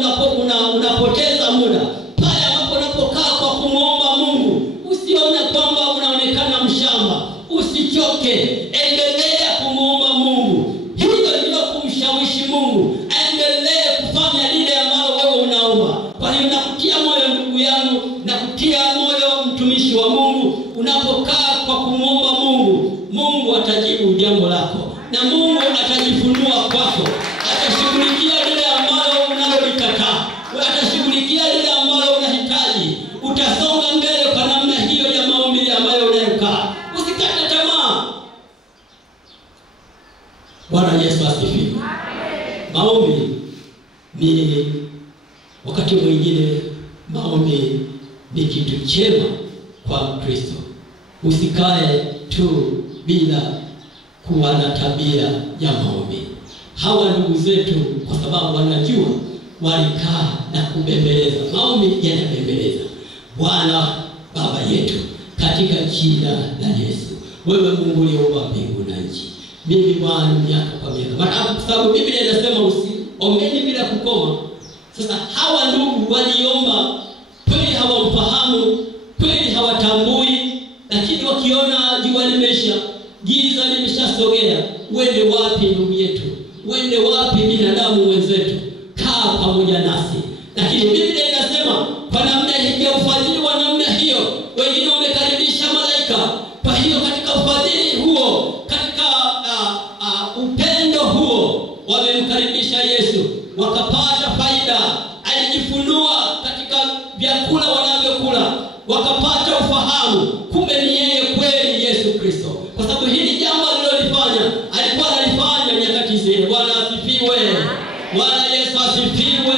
unapoteza muda. Pale ambapo unapokaa kwa kumuomba Mungu, usione kwamba unaonekana mshamba. Usichoke, endelea kumuomba Mungu. Hilo ndio kumshawishi Mungu aendelee kufanya lile ambalo wewe unaomba. Kwa hiyo nakutia moyo ndugu yangu, nakutia moyo mtumishi wa Mungu, unapokaa kwa kumuomba Mungu, Mungu atajibu jambo lako. Na Mungu atajifunua kwako. Atashughulikia lile ambalo unalolikataa. Atashughulikia lile ambalo unahitaji. Utasonga mbele kwa namna hiyo ya maombi ambayo unayokaa. Usikate tamaa. Bwana Yesu asifiwe. Maombi ni wakati mwingine, maombi ni kitu chema kwa Kristo. Usikae tu bila kuwa na tabia ya maombi. Hawa ndugu zetu, kwa sababu wanajua, walikaa na kubembeleza. Maombi yanabembeleza. Bwana Baba yetu, katika jina la Yesu, wewe Mungu uliyeumba mbingu na nchi, mimi Bwana miaka kwa miaka, kwa sababu Biblia inasema usiombeni bila kukoma. Sasa hawa ndugu waliomba, kweli hawamfahamu, kweli hawatambui, lakini wakiona jua limesha, giza limeshasogea, uende wapi ndugu yetu? Uende wapi binadamu wenzetu? Kaa pamoja nasi. Lakini Biblia inasema kwa namna hii ya ufadhili wa namna hiyo, wengine wamekaribisha malaika. Kwa hiyo katika ufadhili huo, katika upendo huo, wamemkaribisha Yesu, wakapata faida. Alijifunua katika vyakula wanavyokula, wakapata ufahamu, kumbe ni yeye kweli Yesu Kristo. Kwa sababu hili jambo alilolifanya, alikuwa analifanya nyakati zile. Bwana asifiwe. Bwana Yesu asifiwe.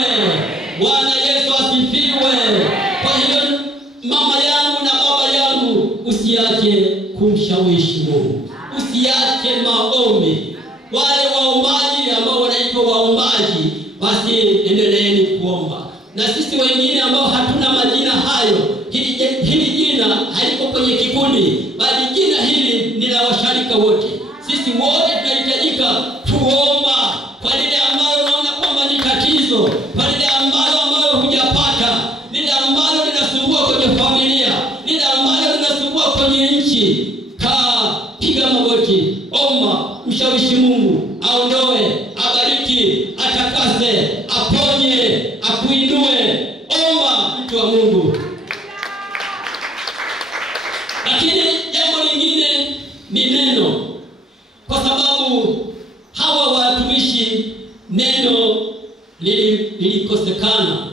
Bwana Yesu asifiwe. Kwa hiyo mama yangu na baba yangu, usiache kumshawishi Mungu. Usiache maombi. Wale waombaji ambao wanaitwa waombaji, basi endeleeni kuomba. Na sisi wengine ambao hatuna majina hayo, hili jina haliko kwenye kikundi, bali jina hili ni la washarika wote. Sisi wote tunahitajika kuomba kwa lile ambalo unaona kwamba ni tatizo, kwa lile ambalo hujapata, lile ambalo linasumbua kwenye familia, lile ambalo linasumbua kwenye nchi. Piga magoti, omba, mshawishi Mungu aondoe, abariki, atakase, aponye, akuinue. Omba mtu wa Mungu. Lakini jambo lingine ni neno, kwa sababu hawa watumishi neno lilikosekana.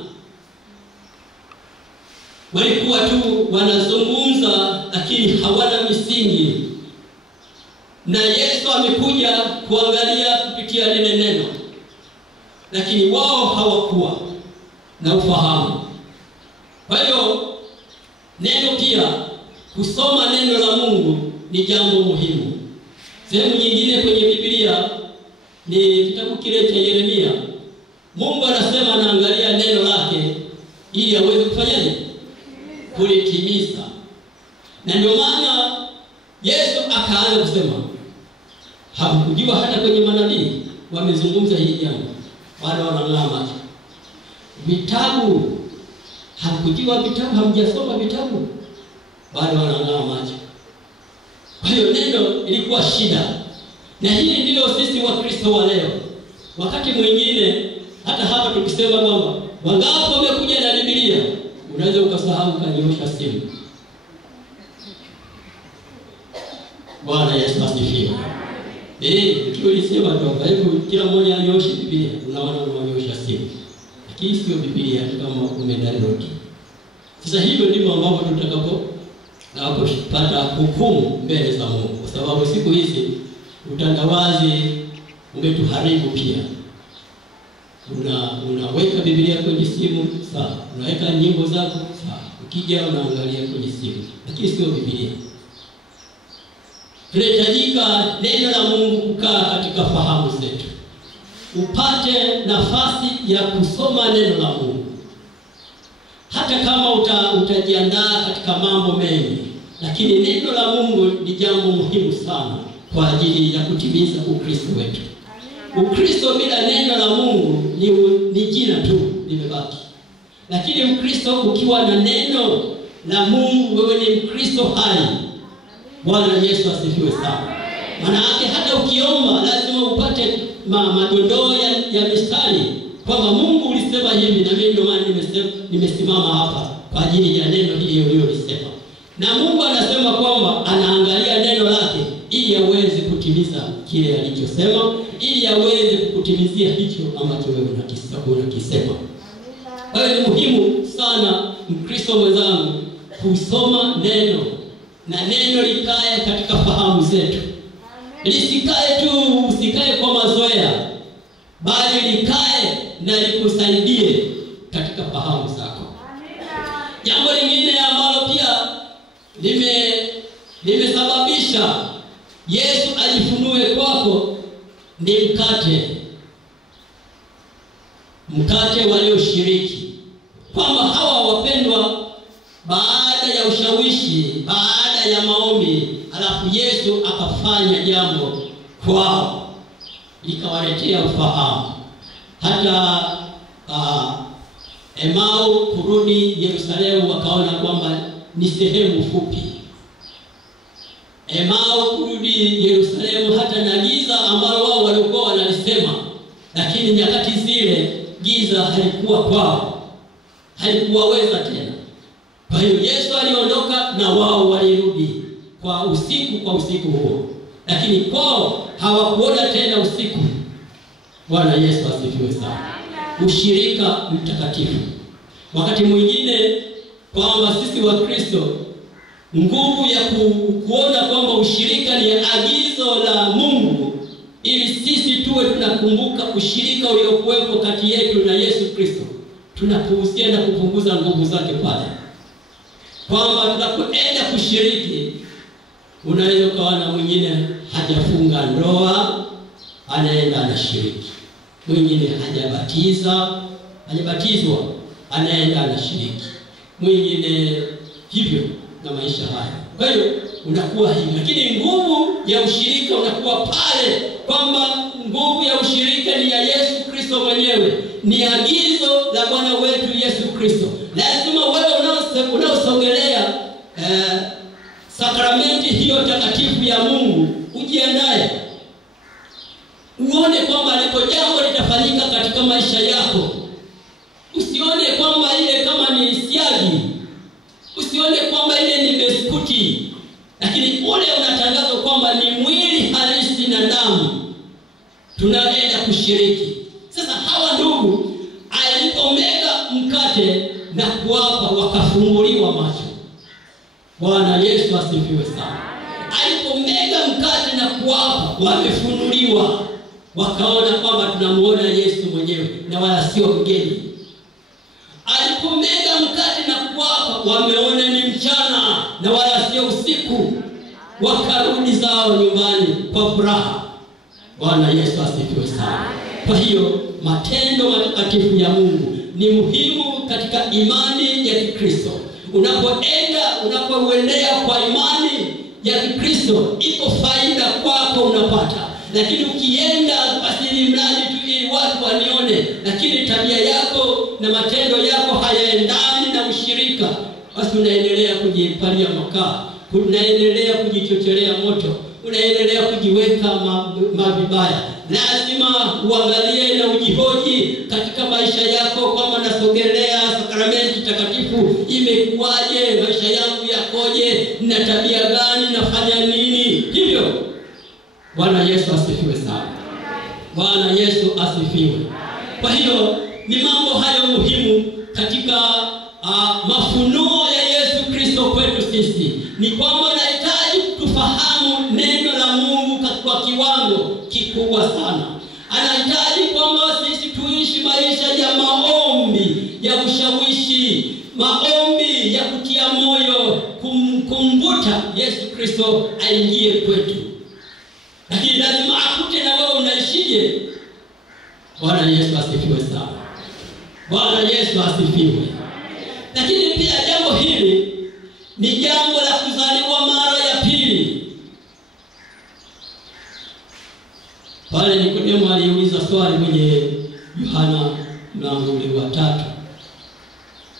Walikuwa tu wanazungumza lakini hawana misingi. Na Yesu amekuja kuangalia kupitia lile neno, lakini wao hawakuwa na ufahamu. Kwa hiyo neno pia, kusoma neno la Mungu ni jambo muhimu. Sehemu nyingine kwenye Biblia ni kitabu kile cha Yeremia. Mungu anasema anaangalia neno lake ili aweze kufanyaje? Kulitimiza. Na ndio maana Yesu akaanza kusema, hamkujua hata kwenye manabii wamezungumza hili jambo, wale wanang'aa macho. Vitabu, hamkujua vitabu, hamjasoma vitabu, wale wanang'aa macho. Kwa hiyo neno ilikuwa shida. Na hili ndio sisi wa Kristo wa leo. Wakati mwingine hata hapa tukisema kwamba wangapi wamekuja na Biblia, unaweza ukasahau kanyoosha simu. Bwana Yesu asifiwe. Tulisema kwamba hebu kila mmoja anyoshe Biblia, unaona unanyosha simu. Lakini sio Biblia kama umedownload. Sasa hivyo ndivyo ambavyo tutakapopata hukumu mbele za Mungu, kwa sababu siku hizi utandawazi umetuharibu pia. Unaweka Biblia kwenye simu, sawa. Unaweka nyimbo zako, sawa. Ukija unaangalia kwenye simu, lakini sio Biblia. Tunahitajika neno la Mungu kukaa katika fahamu zetu. Upate nafasi ya kusoma neno la Mungu. Hata kama utajiandaa katika mambo mengi, lakini neno la Mungu ni jambo muhimu sana kwa ajili ya kutimiza Ukristo wetu. Ukristo bila neno la Mungu ni jina tu limebaki. Lakini Ukristo ukiwa na neno la Mungu, wewe ni Mkristo hai. Bwana Yesu asifiwe sana. Maana yake hata ukiomba lazima upate madondoo ya mistari kwamba Mungu ulisema hivi, na mimi ndio maana nimesimama hapa kwa ajili ya neno hili ulilolisema. Na Mungu anasema kwamba anaangalia neno lake ili aweze kutimiza kile alichosema, ili aweze kukutimizia hicho ambacho wewe unakisema. Kwa hiyo ni muhimu sana Mkristo mwenzangu kusoma neno, na neno likae katika fahamu zetu. Lisikae tu, usikae kwa mazoea, bali likae na likusaidie katika fahamu zako. Jambo lingine ambalo pia limesababisha Yesu ajifunue kwako ni mkate walioshiriki. Kwamba hawa wapendwa, baada ya ushawishi, baada ya maombi, alafu Yesu akafanya jambo kwao likawaletea ufahamu. Hata Emau kurudi Yerusalemu wakaona kwamba ni sehemu fupi. Emau kurudi Yerusalemu hata na giza ambalo wao walikuwa wanalisema, lakini nyakati zile giza halikuwa kwao, halikuwaweza tena. Kwa hiyo Yesu aliondoka na wao walirudi kwa usiku huo. Lakini kwao hawakuona tena usiku. Bwana Yesu asifiwe sana. Ushirika mtakatifu. Wakati mwingine kwamba sisi wa Kristo, nguvu ya kuona kwamba ushirika ni agizo la Mungu, ili sisi tuwe tunakumbuka ushirika uliokuwepo kati yetu na Yesu Kristo, tunapuuzia na kupunguza nguvu zake pale. Kwamba tunapoenda kushiriki, unaweza ukaona mwingine hajafunga ndoa, anaenda anashiriki. mwingine hajabatizwa anaenda anashiriki, mwingine hivyo na maisha haya. Kwa hiyo unakuwa hivi, lakini nguvu ya ushirika unakuwa pale kwamba nguvu ya ushirika ni ya Yesu Kristo mwenyewe, ni agizo la Bwana wetu Yesu Kristo. Lazima wewe unaosogelea sakramenti hiyo takatifu ya Mungu ujiandae, uone kwamba liko jambo litafanyika katika maisha yako. Usione kwamba ile kama ni siagi, usione kwamba ile ni biskuti, lakini ule unatangaza kwamba ni mwili halisi na damu tunaenda kushiriki. Sasa hawa ndugu alipomega mkate na kuwapa wakafunguliwa macho. Bwana Yesu asifiwe sana. Alipomega mkate na kuwapa wamefunuliwa, wakaona kwamba tunamuona Yesu mwenyewe na wala sio mgeni. Alipomega mkate na kuwapa wameona ni mchana na wala sio usiku, wakarudi zao nyumbani kwa furaha. Bwana Yesu asifiwe sana. Kwa hiyo matendo matakatifu ya Mungu ni muhimu katika imani ya Kikristo. Unapoendea kwa imani ya Kikristo, iko faida kwako unapata. Lakini ukienda basi ni mradi tu ili watu wanione, lakini tabia yako na matendo yako hayaendani na ushirika, basi unaendelea kujipalia makaa, unaendelea kujichocherea moto, unaendelea kujiweka mabaya. Lazima uangalie na ujihoji katika maisha yako kwamba nasogelea sakramenti takatifu imekuwaje, maisha yangu yakoje, na tabia gani, nafanya nini? Hivyo Bwana Yesu asifiwe sana. Bwana Yesu asifiwe. Kwa hiyo ni mambo hayo muhimu katika mafunuo ya Yesu Kristo kwetu sisi. Ni kwamba anahitaji tufahamu neno la Mungu kwa kiwango kikubwa sana. Anahitaji kwamba sisi tuishi maisha ya maombi, ya ushawishi, maombi ya kutia moyo, kumvuta Yesu Kristo aingie kwetu. Lakini lazima akute na wewe unaishije. Bwana Yesu asifiwe sana. Bwana Yesu asifiwe. Lakini pia jambo hili ni jambo la kuzaliwa mara ya pili. Pale Nikodemo aliuliza swali kwenye Yohana mlango wa 3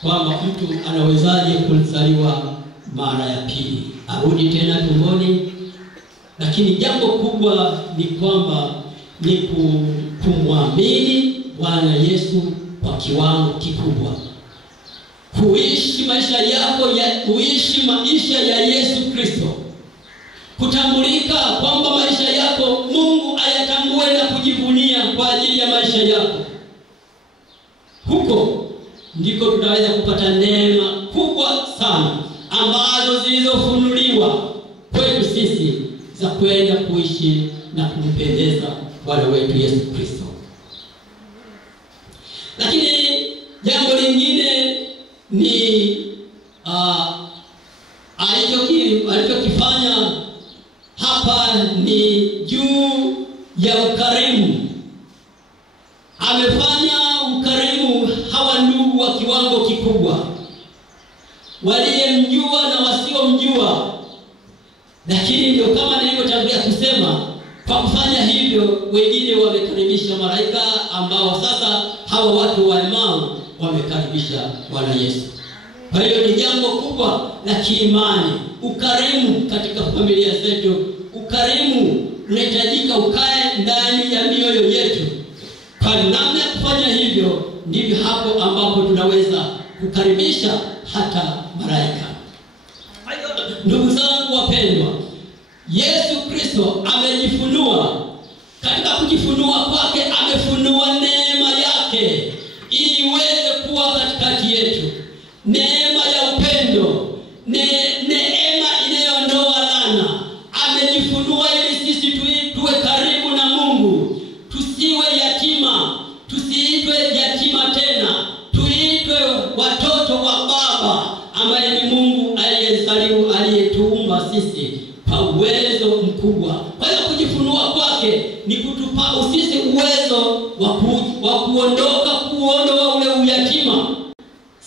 kwamba mtu anawezaje kuzaliwa mara ya pili, arudi tena tumboni? Lakini jambo kubwa ni kwamba ni kumwamini Bwana Yesu kwa kiwango kikubwa, kuishi maisha ya Yesu Kristo, kutambulika kwamba maisha yako Mungu ayatambue na kujivunia kwa ajili ya maisha yako. Huko ndiko tunaweza kupata neema kubwa sana ambazo zilizofunuliwa kwetu sisi za kwenda kuishi na kumpendeza Bwana wetu Yesu Kristo. Lakini jambo lingine ni alichokifanya hapa ni juu ya ukarimu. Amefanya ukarimu hawa ndugu wa kiwango kikubwa, waliyemjua na wasiomjua. Lakini ndio kama nilivyotangulia kusema, kwa kufanya hivyo wengine wamekaribisha malaika, ambao sasa hawa watu wa Emau wamekaribisha Bwana Yesu. Kwa hiyo ni jambo kubwa la kiimani, ukarimu katika familia zetu. Ukarimu unahitajika ukae ndani ya mioyo yetu. Kwa namna ya kufanya hivyo, ndivyo hapo ambapo tunaweza kukaribisha hata malaika. Ndugu zangu wapendwa, Yesu Kristo amejifunua. Katika kujifunua kwake amefunua neema yake ili iweze kuwa katikati yetu. Neema ya upendo, neema inayoondoa laana. Amejifunua ili sisi tuwe karibu na Mungu, tusiwe yatima, tusiitwe yatima tena, tuitwe watoto wa Baba ambaye ni Mungu aliyetuumba sisi kwa uwezo mkubwa. Kwa hiyo kujifunua kwake ni kutupa sisi uwezo wa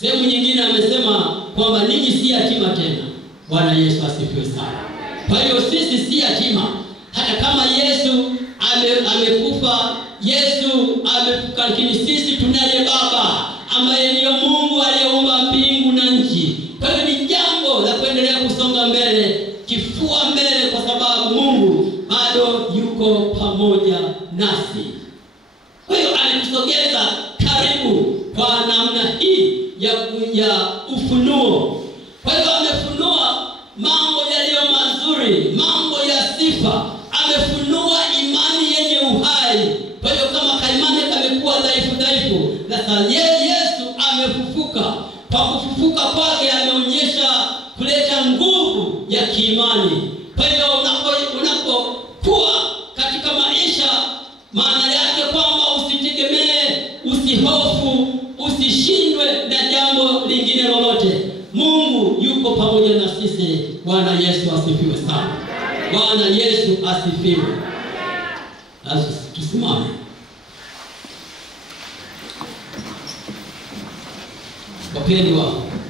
Sehemu nyingine amesema kwamba ninyi si yatima tena. Bwana Yesu asifiwe sana. Kwa hiyo sisi si yatima. Hata kama Yesu amekufa, Yesu amefufuka, lakini sisi tunaye Baba ambaye ndiye Mungu aliyeumba mbingu na nchi. Kwa hiyo ni jambo la kuendelea kusonga mbele, kifua mbele, kwa sababu Mungu bado yuko pamoja nasi. Kwa hiyo alitusogeza karibu kwa namna hii ya ufunuo. Kwa hiyo amefunua mambo yaliyo mazuri, mambo ya sifa, amefunua imani yenye uhai. Kwa hiyo kama kaimani kamekuwa dhaifu, sasa Yesu amefufuka. Kwa kufufuka kwake ameonyesha kuleta nguvu ya kiimani. Kwa hiyo unapokuwa katika maisha, maana yake kwamba usitegemee, usihofu, usishindwe na jambo lingine lolote. Mungu yuko pamoja na sisi. Bwana Yesu asifiwe sana. Bwana Yesu asifiwe. Tusimame. Wapendwa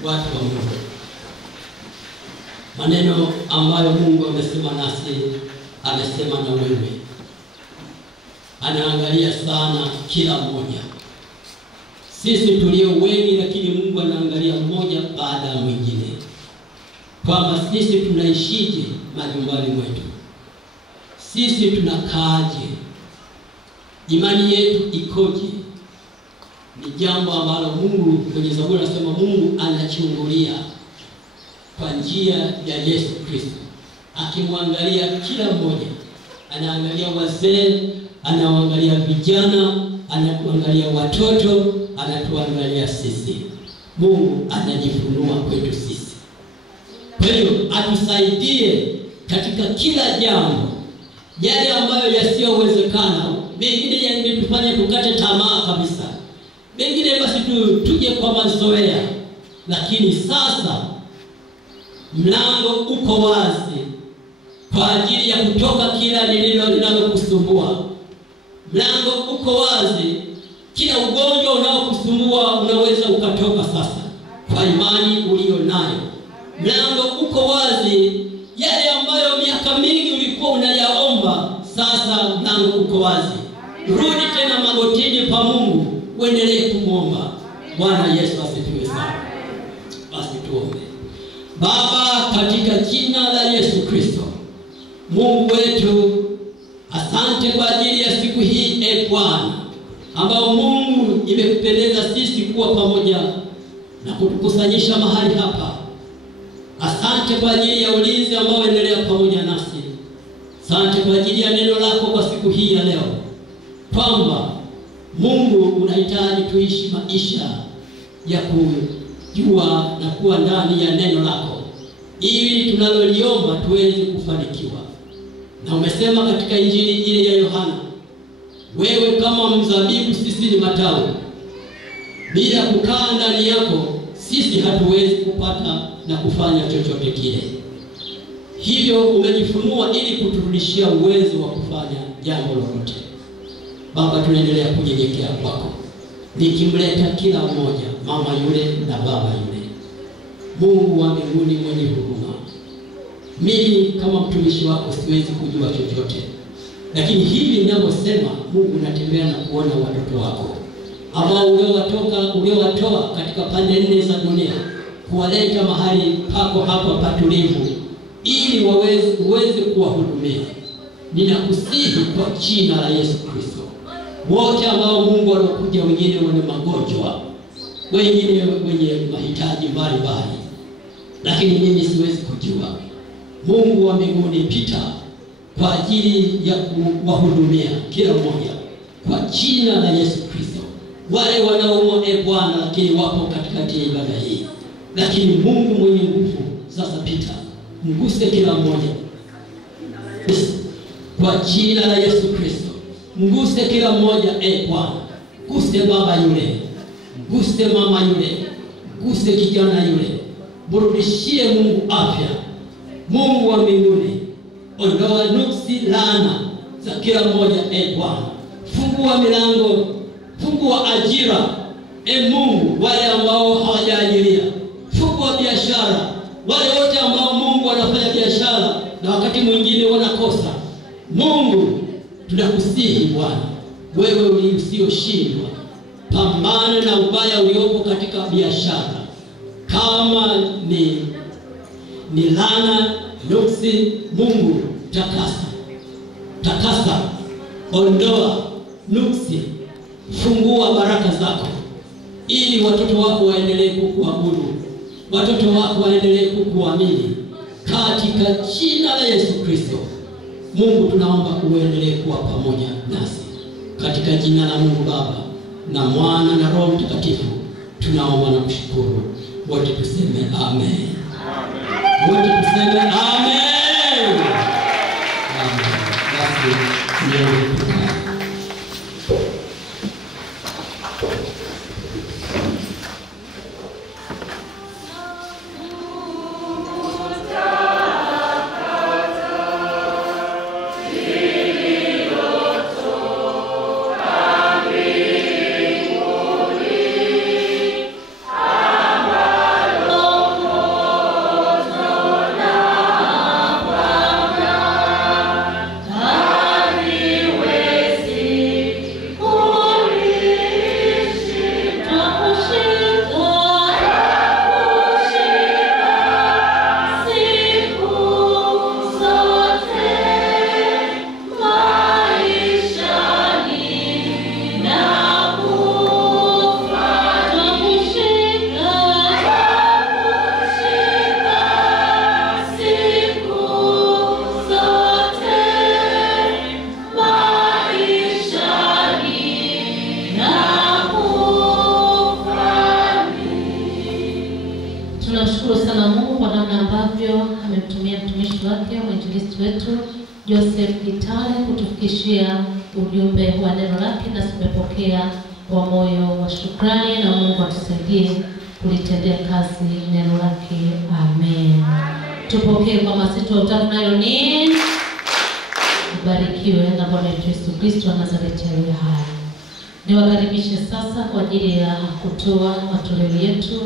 watu wa Mungu, maneno ambayo Mungu amesema nasi, amesema na wewe. Anaangalia sana kila mmoja. Sisi tulio wengi, lakini Mungu anaangalia mmoja baada ya mwingine, kwamba sisi tunaishije majumbani mwetu, sisi tunakaaje, imani yetu ikoje. Ni jambo ambalo Mungu kwenye Zaburi anasema Mungu anachungulia kwa njia ya Yesu Kristo, akimwangalia kila mmoja. Anaangalia wazee, anaangalia vijana, anatuangalia watoto, anatuangalia sisi. Mungu anajifunua kwetu sisi. Kwa hiyo atusaidie katika kila jambo. Yale ambayo yasiyowezekana, mengine yangetufanya tukate tamaa kabisa, mengine basi tuje kwa mazoea, lakini sasa mlango uko wazi kwa ajili ya kutoka kila linalokusumbua. Mlango uko wazi, kila ugonjwa unaokusumbua unaweza ukatoka sasa kwa imani ulio nayo. Mlango uko wazi, yale ambayo miaka mingi ulikuwa unayaomba, sasa mlango uko wazi. Rudi tena magotini pa Mungu, uendelee kumwomba. Bwana Yesu asifiwe sana. Basi tuombe. Baba, katika jina la Yesu Kristo, Mungu wetu, asante kwa ajili ya siku hii Bwana, ambao Mungu imekupendeza sisi kuwa pamoja na kutukusanyisha mahali hapa. Asante kwa ajili ya ulinzi ambao endelea pamoja nasi. Asante kwa ajili ya neno lako kwa siku hii ya leo, kwamba Mungu unahitaji tuishi maisha ya kujua na kuwa ndani ya neno lako, ili tunaloliomba tuweze kufanikiwa. Na umesema katika Injili ile ya Yohana, wewe kama mzabibu, sisi ni matawi. Bila kukaa ndani yako, sisi hatuwezi kupata na kufanya chochote kile. Hivyo umejifunua ili kuturudishia uwezo wa kufanya jambo lolote. Baba, tunaendelea kunyenyekea kwako, nikimleta kila mmoja, mama yule na baba yule. Mungu wa mbinguni mwenye huruma, mimi kama mtumishi wako siwezi kujua chochote, lakini hivi ninavyosema, Mungu unatembea na kuona watoto wako ambao uliowatoa katika pande nne za dunia, kuwaleta mahali pako hapa patulivu, ili uweze kuwahudumia. Ninakusihi kwa jina la Yesu Kristo, wote ambao Mungu walokuja, wengine wana magonjwa, wengine wenye mahitaji mbalimbali, lakini mimi siwezi kujua. Mungu wa mbinguni, pita kwa ajili ya kuwahudumia kila mmoja kwa jina la Yesu Kristo. Wale wanaoumwa Bwana, lakini wapo katikati ya ibada hii, lakini Mungu mwenye nguvu, sasa pita, mguse kila mmoja kwa jina la Yesu Kristo. Mguse kila mmoja Bwana. Guse baba yule, guse mama yule, guse kijana yule. Mrudishie Mungu afya. Mungu wa mbinguni, ondoa nuksi, laana za kila mmoja Bwana. Fungua milango, fungua ajira Mungu, wale ambao hawajaji mwingine wanakosa. Mungu, tunakusihi Bwana, wewe usiyoshindwa, pambana na ubaya uliopo katika biashara. Kama ni laana, nuksi, Mungu takasa, ondoa nuksi, fungua baraka zako ili watoto wako waendelee kukuabudu, watoto wako waendelee kukuamini katika jina la Yesu Kristo. Mungu, tunaomba uendelee kuwa pamoja nasi katika jina la Mungu Baba na Mwana na Roho Mtakatifu. Tunaomba na kushukuru. Wote tuseme amen. Amen. Wote tuseme amen. Amen. Basi niende. Joseph Gitale kutufikishia ujumbe wa neno lake, na tumepokea kwa moyo wa shukrani, na Mungu atusaidie kulitendea kazi neno lake. Amen. Tupokee kwa masito ya utatu, nayo ni ubarikiwe na Bwana Yesu Kristo wa Nazareti aliye hai. Niwakaribishe sasa kwa ajili ya kutoa matoleo yetu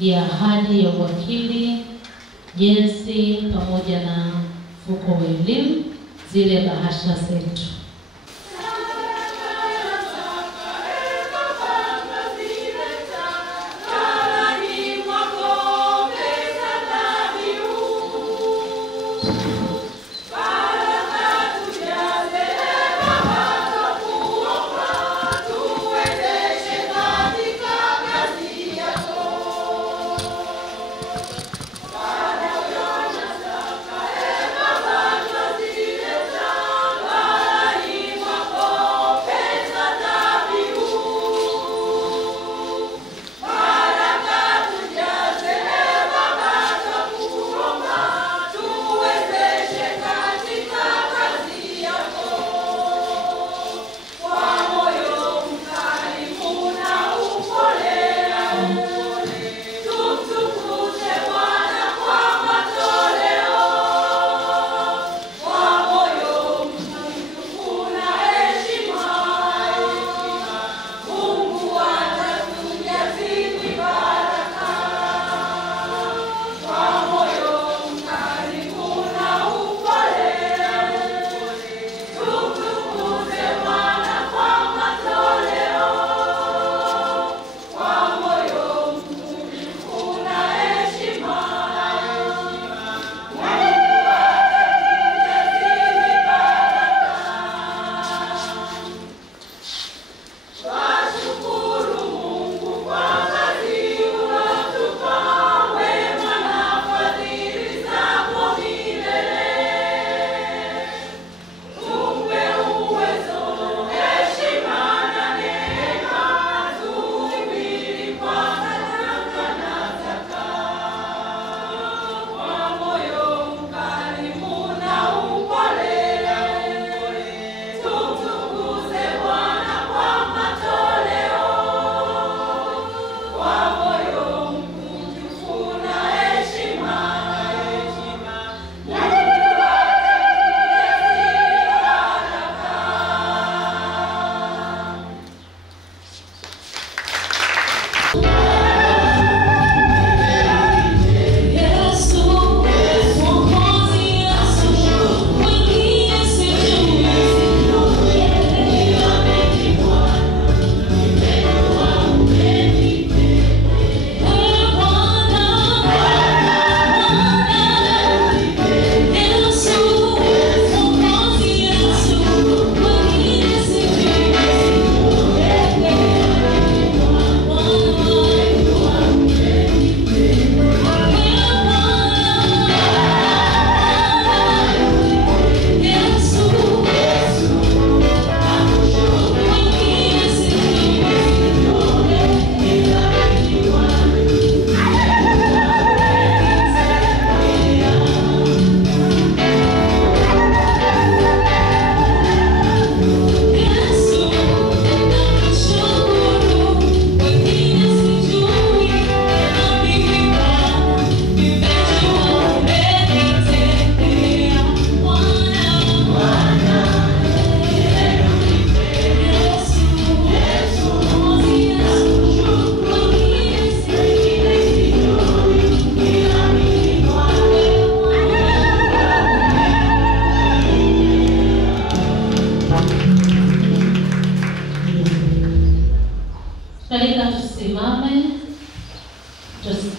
ya ahadi ya uwakili, jensi pamoja na mfuko wa elimu, zile bahasha zetu. Bye.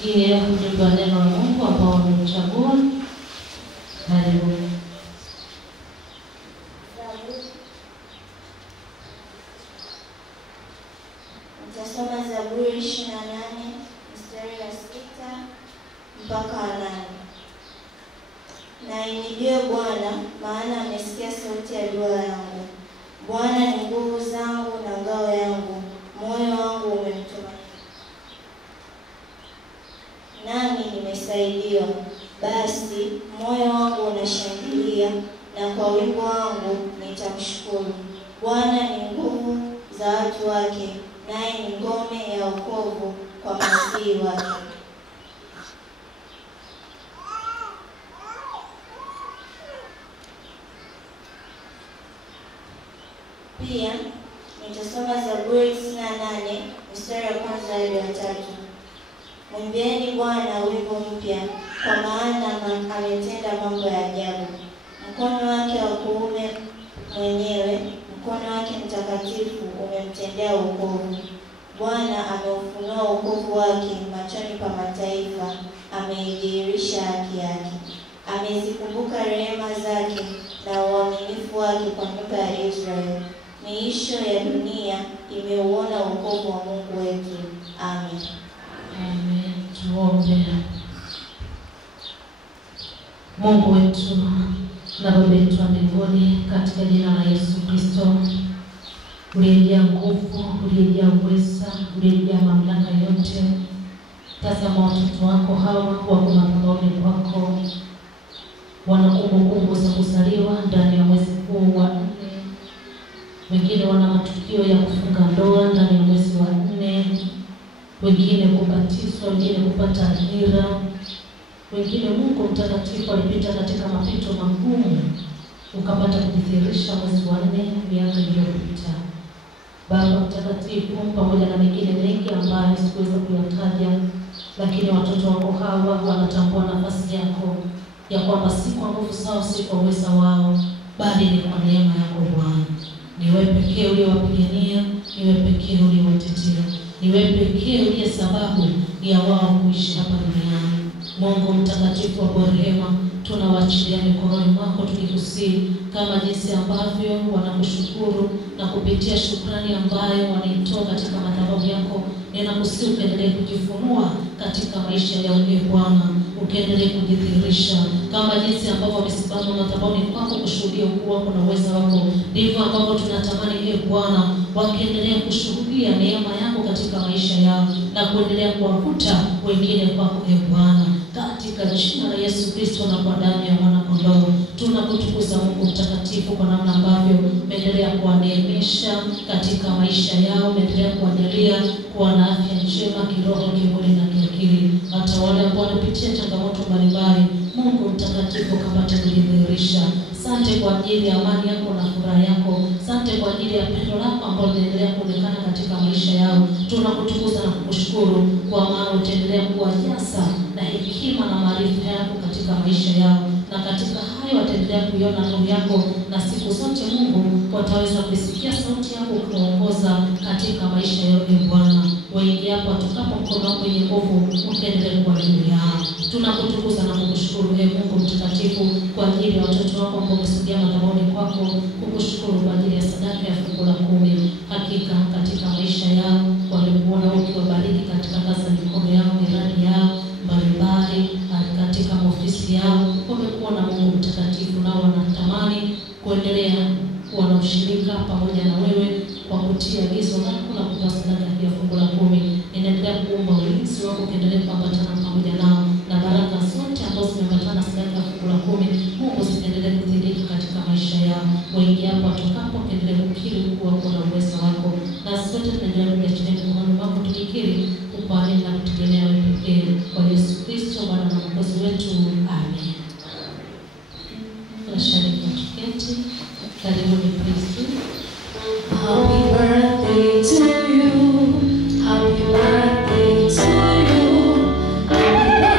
tusikie ujumbe wa neno la Mungu ambao wamechagua. Karibu. Nitasoma Zaburi 28 mstari wa 6 mpaka 8. Na ahimidiwe Bwana, maana amesikia sauti ya dua yangu. Bwana ni nguvu zangu na ngao yangu, moyo wangu umemtumaini, nami nimesaidiwa. Basi moyo wangu unashangilia, na kwa wimbo wangu nitamshukuru. Bwana ni nguvu za watu wake, naye ni ngome ya wokovu kwa masihi wake. Pia nitasoma Zaburi 98 mstari wa 1 hadi wa 3. Mwimbieni Bwana wimbo mpya, kwa maana ametenda mambo ya ajabu. Mkono wake wa kuume mwenyewe, mkono wake mtakatifu umemtendea wokovu. Bwana ameufunua wokovu wake machoni pa mataifa, ameidhihirisha haki yake. Amezikumbuka rehema zake na uaminifu wake kwa nyumba ya Israeli. Miisho ya dunia imeuona wokovu wa Mungu wetu. Amen. Amen. Tuombe. Mungu wetu na Baba yetu wa mbinguni, katika jina la Yesu Kristo, uliyejaa nguvu, uliyejaa uweza, uliyejaa mamlaka yote, tazama watoto wako hawa wako madhabahuni kwako, wana kumbukumbu za kuzaliwa ndani ya mwezi huu wa 4. Wengine wana matukio ya kufunga ndoa ndani ya mwezi wa 4, wengine kubatizwa, wengine kupata ajira, wengine Mungu mtakatifu alipita katika mapito magumu, ukapata kujidhihirisha mwezi wa 4 miaka iliyopita. Baba mtakatifu, pamoja na mengine mengi ambayo sikuweza kuyataja, lakini watoto wako hawa wanatambua nafasi yako ya kwamba si kwa nguvu zao, si kwa uwezo wao, bali ni kwa neema yako Bwana. Ni wewe pekee uliyewapigania, ni wewe pekee uliyewatetea, ni wewe pekee uliye sababu ya wao kuishi hapa duniani. Mungu mtakatifu wa rehema, tunawaachilia mikononi mwako tukikusii kama jinsi ambavyo wanakushukuru na kupitia shukrani ambayo wanaitoa katika madhabahu yako. Ninakusii ukaendelee kujifunua katika maisha yao Bwana, ukaendelee kujidhihirisha kama jinsi ambavyo wamesimama madhabahuni kwako kushuhudia ukuu wako na uwezo wako. Ndivyo ambavyo tunatamani Bwana wakiendelea kushuhudia neema yako katika maisha yao na kuendelea kuwavuta wengine kwako Bwana, katika jina la Yesu Kristo na kwa damu ya mwana kondoo. Tunakutukuza Mungu mtakatifu kwa namna ambavyo umeendelea kuwaneemesha katika maisha yao, umeendelea kuwajalia kuwa na afya njema kiroho, kimwili na kiakili. Hata wale ambao wanapitia changamoto mbalimbali, Mungu mtakatifu kapata kujidhihirisha. Asante kwa ajili ya amani yako na furaha yako. Asante kwa ajili ya pendo lako ambalo linaendelea kuonekana katika maisha yao. Tunakutukuza na kukushukuru kwa maana utaendelea kuwajaza na hekima na maarifa yako katika maisha yao, na katika hayo wataendelea kuiona nuru yako, na siku zote Mungu wataweza kusikia sauti yako kuongoza katika maisha yao Bwana. Wengi hapo watokapo mkono wako wenye nguvu ukaendelea kuwa juu yao. Tunakutukuza na kukushukuru Mungu mtakatifu kwa ajili ya watoto wako ambao wamesogea madhabahuni kwako, kukushukuru kwa ajili ya sadaka ya fungu la 10. Hakika katika maisha yao walikuona ukiwabariki katika kazi za mikono yao, miradi yao mbalimbali, katika ofisi yao. Wamekuwa na Mungu mtakatifu, nao wanatamani kuendelea kuwa na ushirika pamoja na wewe kwa kutia agizo lako na kutoa sadaka ya fungu la 10. Ninaendelea kuomba ulinzi wako ukiendelea kuambatana pamoja nao, na baraka zote ambazo zimeambatana sadaka ya fungu la 10 Mungu zikaendelea kudhihirika katika maisha yao. Wengi hapo watokapo ukiendelea kukiri kuwa kuna uwezo wako, na sote tunaendelea kujiachilia mikononi mwako tukikiri kukuamini na kutegemea wewe pekee, kwa Yesu Kristo Bwana na Mwokozi wetu. Amen. Tunasherehekea tuketi. Karibuni Kristo. Happy birthday to you. Happy birthday to you. Happy birthday.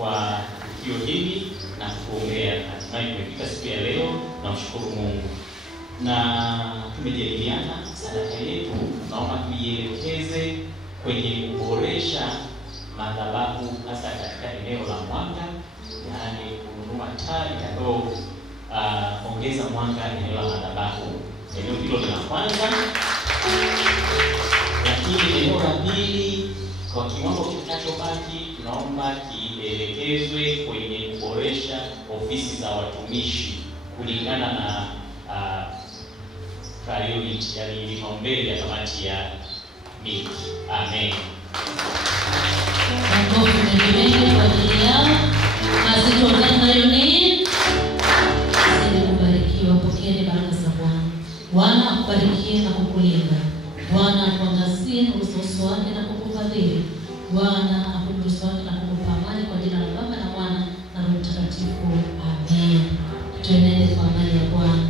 kwa tukio hili na kuombea. Hatimaye tumefika siku ya leo, na mshukuru Mungu. Na tumejadiliana sadaka yetu, naomba tuielekeze kwenye kuboresha madhabahu, hasa katika eneo la mwanga, yaani kununua taa itakayo ongeza mwanga eneo la madhabahu. Eneo hilo ni la kwanza. Lakini eneo la pili, kwa kiwango kinachobaki, tunaomba kielekezwe kwenye kuboresha ofisi za watumishi kulingana na priority, yani vipaumbele vya kamati ya miti. Amen. Makofi mengi kwa ajili yao. Mazito nayo ni kubarikiwa. Pokeeni baraka za Bwana. Bwana akubarikie na kukulinda. Bwana akuangazie uso wake na kukufadhili. Bwana akupe uso wake na kukupa amani, kwa jina la Baba na Mwana na Roho Mtakatifu. Amen. Tuenende kwa amani ya Bwana.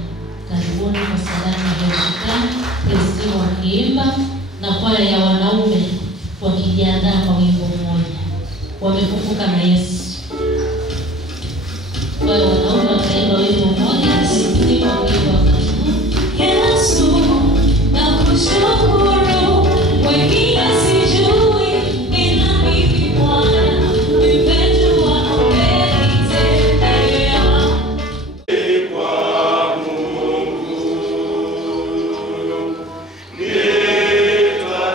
Karibuni kwa salamu ya shukrani, Kristo wakiimba na kwaya ya wanaume wakijiandaa kwa wimbo mmoja. Wamefufuka na Yesu. Kwa wanaume wakaimba wimbo mmoja, sisi kwa wimbo Yesu na kushukuru, wengine sijui, ila mimi Bwana nimejua umenitendea. Kwa Mungu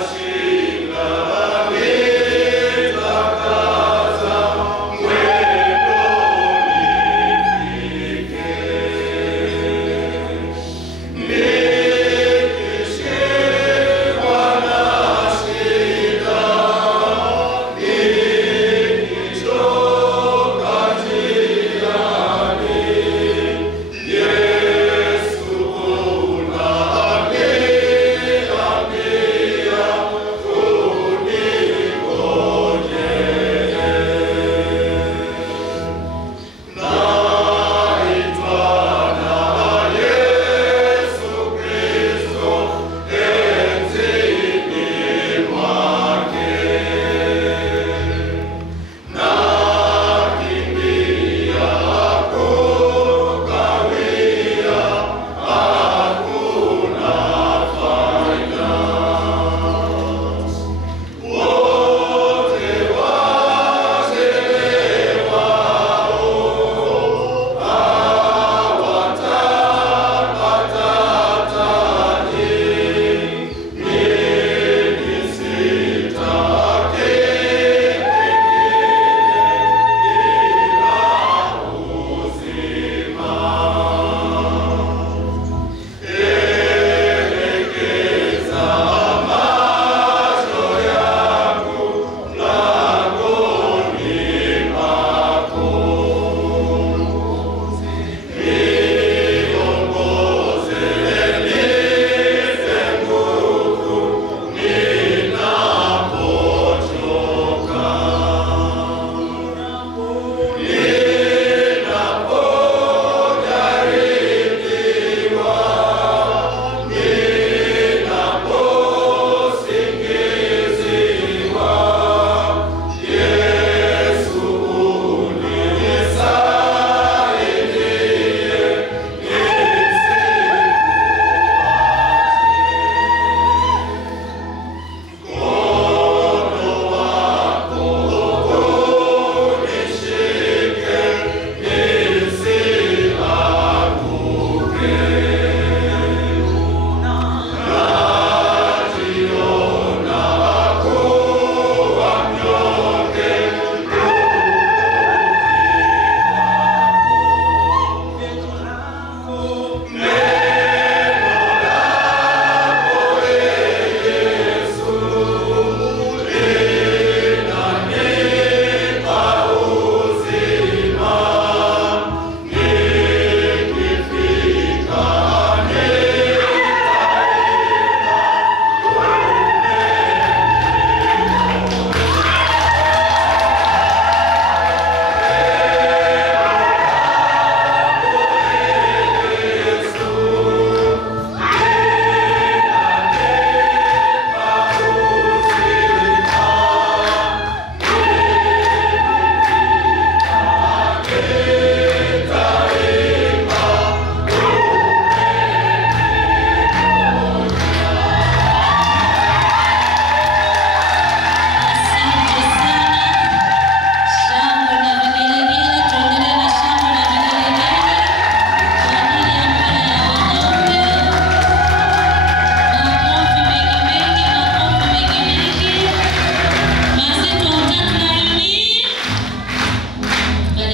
nitashinda milele.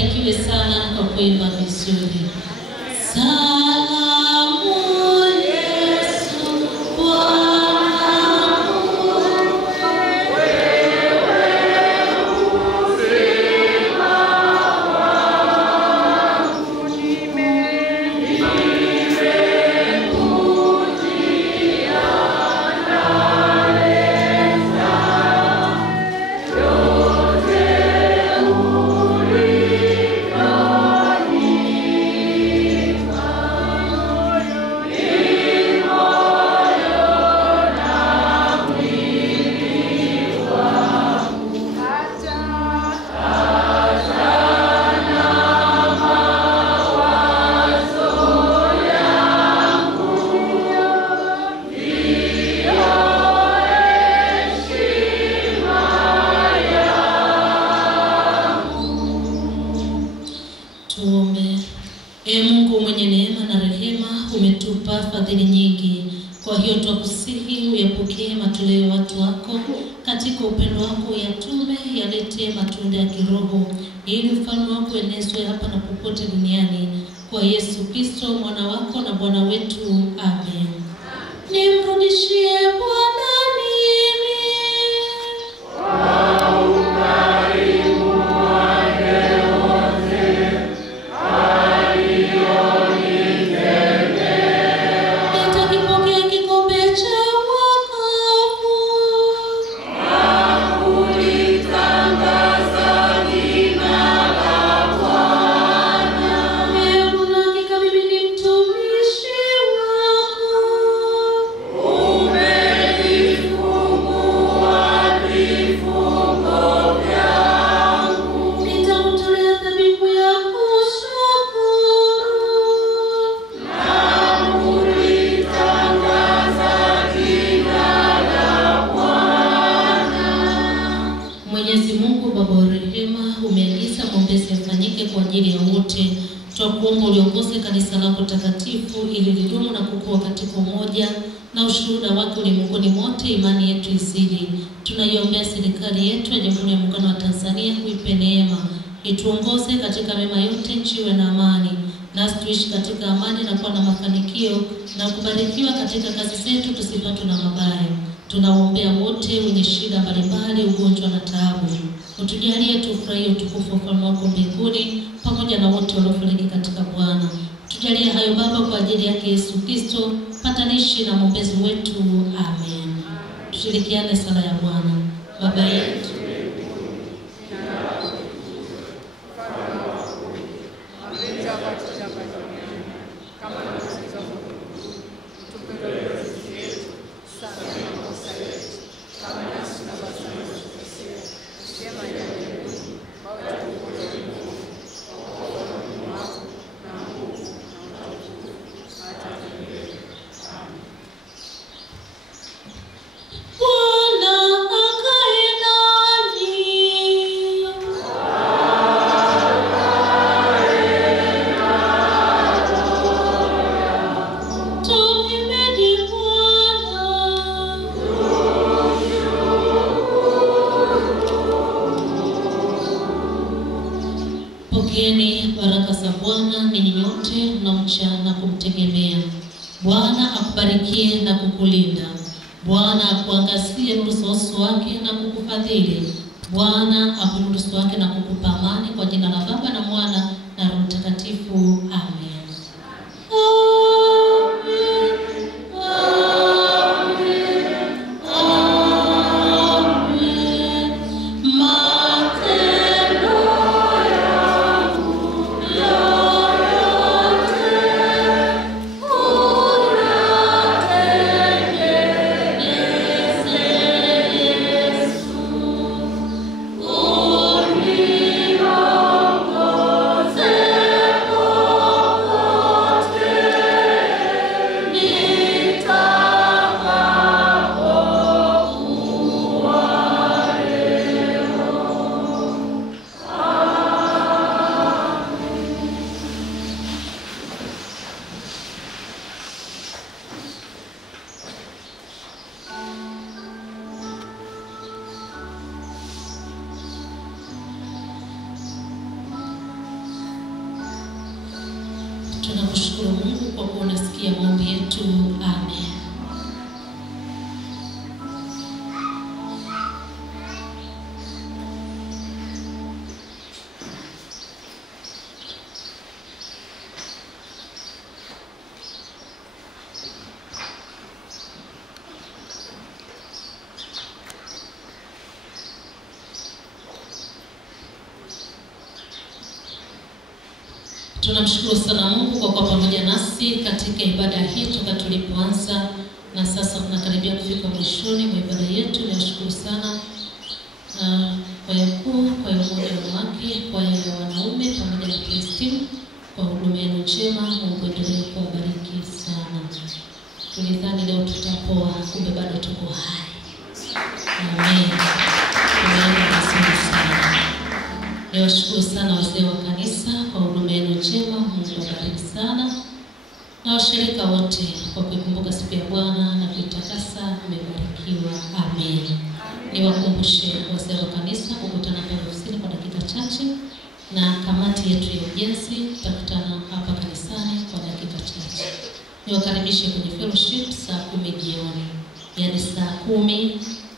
mbarikiwe sana kwa kuimba vizuri. Salamu Yesu fadhili nyingi. Kwa hiyo twakusihi uyapokee matoleo ya watu wako katika upendo wako, yatume yalete matunda ya kiroho, ili ufalme wako enezwe hapa na popote duniani, kwa Yesu Kristo mwana wako na Bwana wetu. Amen. Nimrudishie Bwana nini? Twakuomba uliongoze kanisa lako takatifu ili lidumu na kukua katika umoja na ushuhuda wake ulimwenguni mote, imani yetu izidi. Tunaiombea serikali yetu ya Jamhuri ya Muungano wa Tanzania, uipe neema, ituongoze katika mema yote, nchi iwe na amani, nasi tuishi katika amani na kuwa na mafanikio na kubarikiwa katika kazi zetu, tusipatwe na mabaya. Tunaombea wote wenye shida mbalimbali, ugonjwa na taabu. Utujalie tufurahie utukufu wa ufalme wako mbinguni pamoja na wote waliofariki katika Bwana. Tujalie hayo Baba, kwa ajili yake Yesu Kristo, patanishi na mwombezi wetu. Amen. Tushirikiane sala ya Bwana. Baba yetu baraka za Bwana ninyi nyote mnaomcha na kumtegemea. Bwana akubarikie na kukulinda. Bwana akuangazie nuru za uso wake na kukufadhili. Bwana akuinulie uso wake na kukupa amani, kwa jina la Baba na Mwana na Roho Mtakatifu. Amen. Oh, kwa kuwa unasikia maombi yetu. Amen. Tunamshukuru sana Mungu kwa kuwa pamoja nasi katika ibada hii toka tulipoanza na sasa tunakaribia kufika mwishoni mwa ibada yetu. Nashukuru sana kwaya kuu, kwaya moja wanawake, kwaya ya wanaume pamoja na Kristimu kwa huduma yenu njema. Mungu endelee kuwabariki sana. Tulidhani leo tutapoa, kumbe bado tuko hai. Amen. Tunaenda sana. Niwashukuru sana wazee wa kanisa kwa huduma yenu njema. Mungu awabariki sana. Na washirika wote kwa kuikumbuka siku ya Bwana na kuitakasa, mmebarikiwa. Amen. Niwakumbushe wazee wa kanisa kukutana pale ofisini kwa dakika chache, na kamati yetu ya ujenzi tutakutana hapa kanisani kwa dakika chache. Niwakaribishe kwenye fellowship saa 10 jioni. Yaani saa 10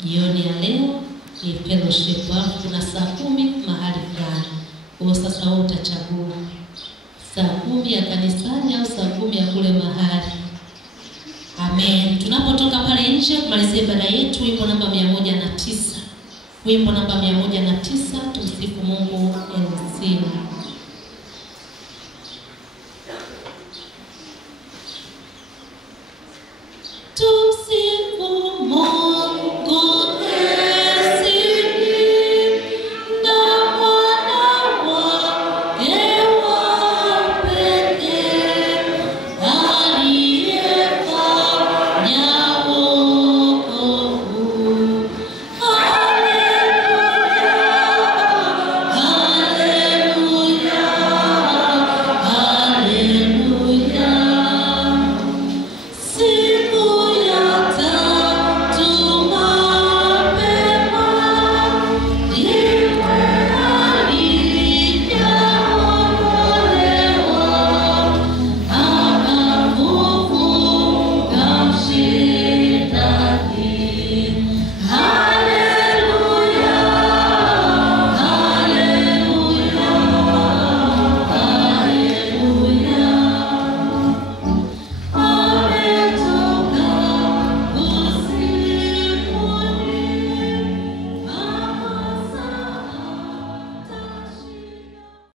jioni ya leo ni fellowship. Kuna saa 10 mahali fulani. Kwa sasa wewe utachagua saa 10 ya kanisani au saa 10 ya kule mahali. Amen. Tunapotoka pale nje kumalizia ibada yetu, wimbo namba 109. Wimbo namba 109, tumsifu Mungu enzi.